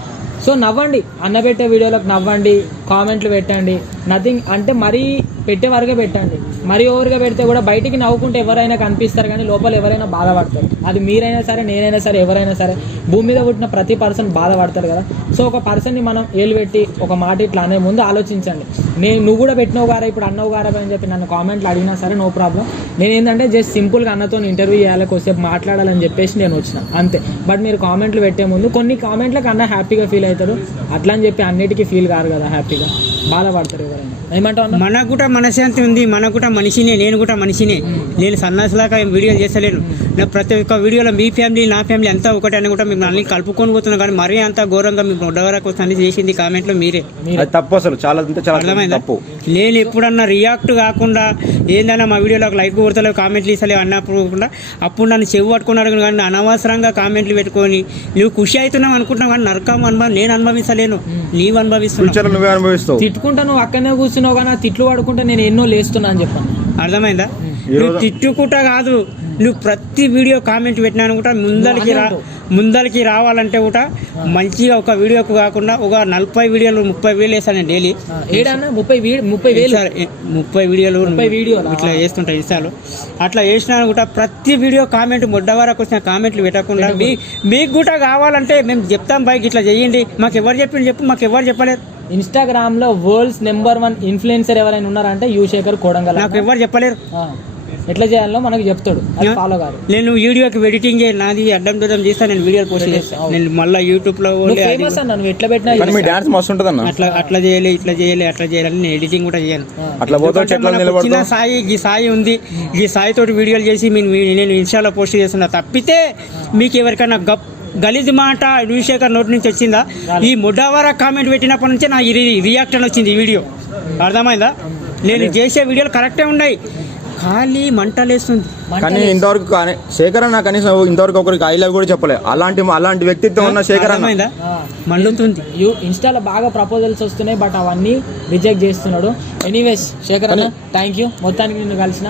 సో నవ్వండి, అన్న పెట్టే వీడియోలకు నవ్వండి, కామెంట్లు పెట్టండి. నథింగ్ అంటే మరీ పెట్టే వరకే పెట్టండి. మరీ ఓవర్గా పెడితే కూడా బయటికి నవ్వుకుంటే ఎవరైనా కనిపిస్తారు కానీ లోపల ఎవరైనా బాధపడతారు. అది మీరైనా సరే, నేనైనా సరే, ఎవరైనా సరే, భూమి మీద పుట్టిన ప్రతి పర్సన్ బాధపడతారు కదా. సో ఒక పర్సన్ని మనం ఏలు పెట్టి ఒక మాట ఇట్లా అనే ముందు ఆలోచించండి. నువ్వు కూడా పెట్టినవు గారా, ఇప్పుడు అన్నవు గారా అని చెప్పి నన్ను కామెంట్లు అడిగినా సరే నో ప్రాబ్లం. నేను ఏంటంటే జస్ట్ సింపుల్గా అన్నతో ఇంటర్వ్యూ చేయాలి, కొద్దిసేపు మాట్లాడాలని చెప్పేసి నేను వచ్చిన అంతే. బట్ మీరు కామెంట్లు పెట్టే ముందు కొన్ని కామెంట్లకు అన్న హ్యాపీగా ఫీల్ అవుతారు, అట్లా అని చెప్పి అన్నిటికీ ఫీల్ కారు కదా, హ్యాపీగా బాధపడతారు ఎవరైనా. ఏమంటావు? మనకు కూడా మనశ్శాంతి ఉంది, మనకు కూడా మనిషినే, నేను కూడా మనిషినే. నేను సన్నాసులాగా వీడియోలు చేస్తలేను. నా ప్రతి ఒక్క వీడియోలో మీ ఫ్యామిలీ నా ఫ్యామిలీ అంతా ఒకటే అని కూడా మీకు అన్ని కలుపుకొని పోతున్నా కానీ మరీ అంత ఘోరంగా మీకు ఉండవరకు వస్తుంది చేసింది కామెంట్లో మీరే. తప్పు, అసలు చాలా తప్పు. నేను ఎప్పుడన్నా రియాక్ట్ కాకుండా ఏందన్నా మా వీడియోలో లైక్ కొడతలేవు, కామెంట్లు ఇస్తలేవు అన్నప్పుడు కూడా అప్పుడు నన్ను చెవి పట్టుకున్నాడు కానీ అనవసరంగా కామెంట్లు పెట్టుకొని నువ్వు ఖుషి అవుతున్నావు అనుకుంటున్నావు కానీ నరకం నేను అనుభవించలేను, నీవు అనుభవిస్తున్నావు. తిట్టుకుంటా నువ్వు అక్కడనే కూర్చున్నావు కానీ తిట్లు పడుకుంటా నేను ఎన్నో లేస్తున్నా అని చెప్పాను. అర్థమైందా? నువ్వు తిట్టుకుంటా కాదు, నువ్వు ప్రతి వీడియో కామెంట్ పెట్టినాను కూడా ముందరికి రావాలంటే కూడా మంచిగా ఒక వీడియోకు కాకుండా ఒక 40 వీడియోలు 30 వేలు వేస్తాను నేను డైలీ. 30 వీడియోలు ఇట్లా వేస్తుంటాయి ఇస్తాను. అట్లా వేసినా కూడా ప్రతి వీడియో కామెంట్ మొడ్డ వరకు వచ్చిన కామెంట్లు పెట్టకుండా మీకు కూడా కావాలంటే మేము చెప్తాం బైక్ ఇట్లా చేయండి, మాకు ఎవరు చెప్పింది చెప్పు, మాకు ఎవరు చెప్పలేదు. ఇన్స్టాగ్రామ్ లో వరల్డ్స్ నెంబర్ 1 ఇన్ఫ్లుయెన్సర్ ఎవరైనా ఉన్నారంటే యువశేఖర్ కోడంగల్. నాకు ఎవరు చెప్పలేరు, ఎట్లా చేయాలో మనకు చెప్తాడు, ఫాలో గారు. నేను వీడియోకి ఎడిటింగ్ నాది అడ్డం దూరం చేస్తాను, నేను వీడియోలు పోస్ట్ చేస్తాను. నేను మళ్ళీ యూట్యూబ్ లో ఎట్లా పెట్టినా అట్లా చేయాలి, ఇట్లా చేయాలి, అట్లా చేయాలని నేను ఎడిటింగ్ కూడా చేయాలి. చిన్న సాయి ఈ సాయి ఉంది, ఈ సాయి తోటి వీడియోలు చేసి నేను ఇన్స్టాలో పోస్ట్ చేస్తున్నా. తప్పితే మీకు ఎవరికైనా గలీజ్ మాట యువశేఖర్ నోటి నుంచి వచ్చిందా? ఈ ముడ్డావారా కామెంట్ పెట్టినప్పటి నుంచే నా రియాక్షన్ వచ్చింది ఈ వీడియో. అర్థమైందా? నేను చేసే వీడియోలు కరెక్టే ఉన్నాయి, ఖాళీ మంటలేస్తుంది. కానీ ఇంతవరకు శేఖర్ అన్న కనీసం ఇంతవరకు ఒకరికి ఐ లవ్ కూడా చెప్పలేదు. అలాంటి వ్యక్తిత్వం ఉన్న శేఖర్ అన్న మండుతుంది. ఇన్స్టాలో బాగా ప్రపోజల్స్ వస్తున్నాయి బట్ అవన్నీ రిజెక్ట్ చేస్తున్నాడు. ఎనీవేస్ శేఖర్ అన్న థ్యాంక్ యూ, మొత్తానికి నిన్ను కలిసిన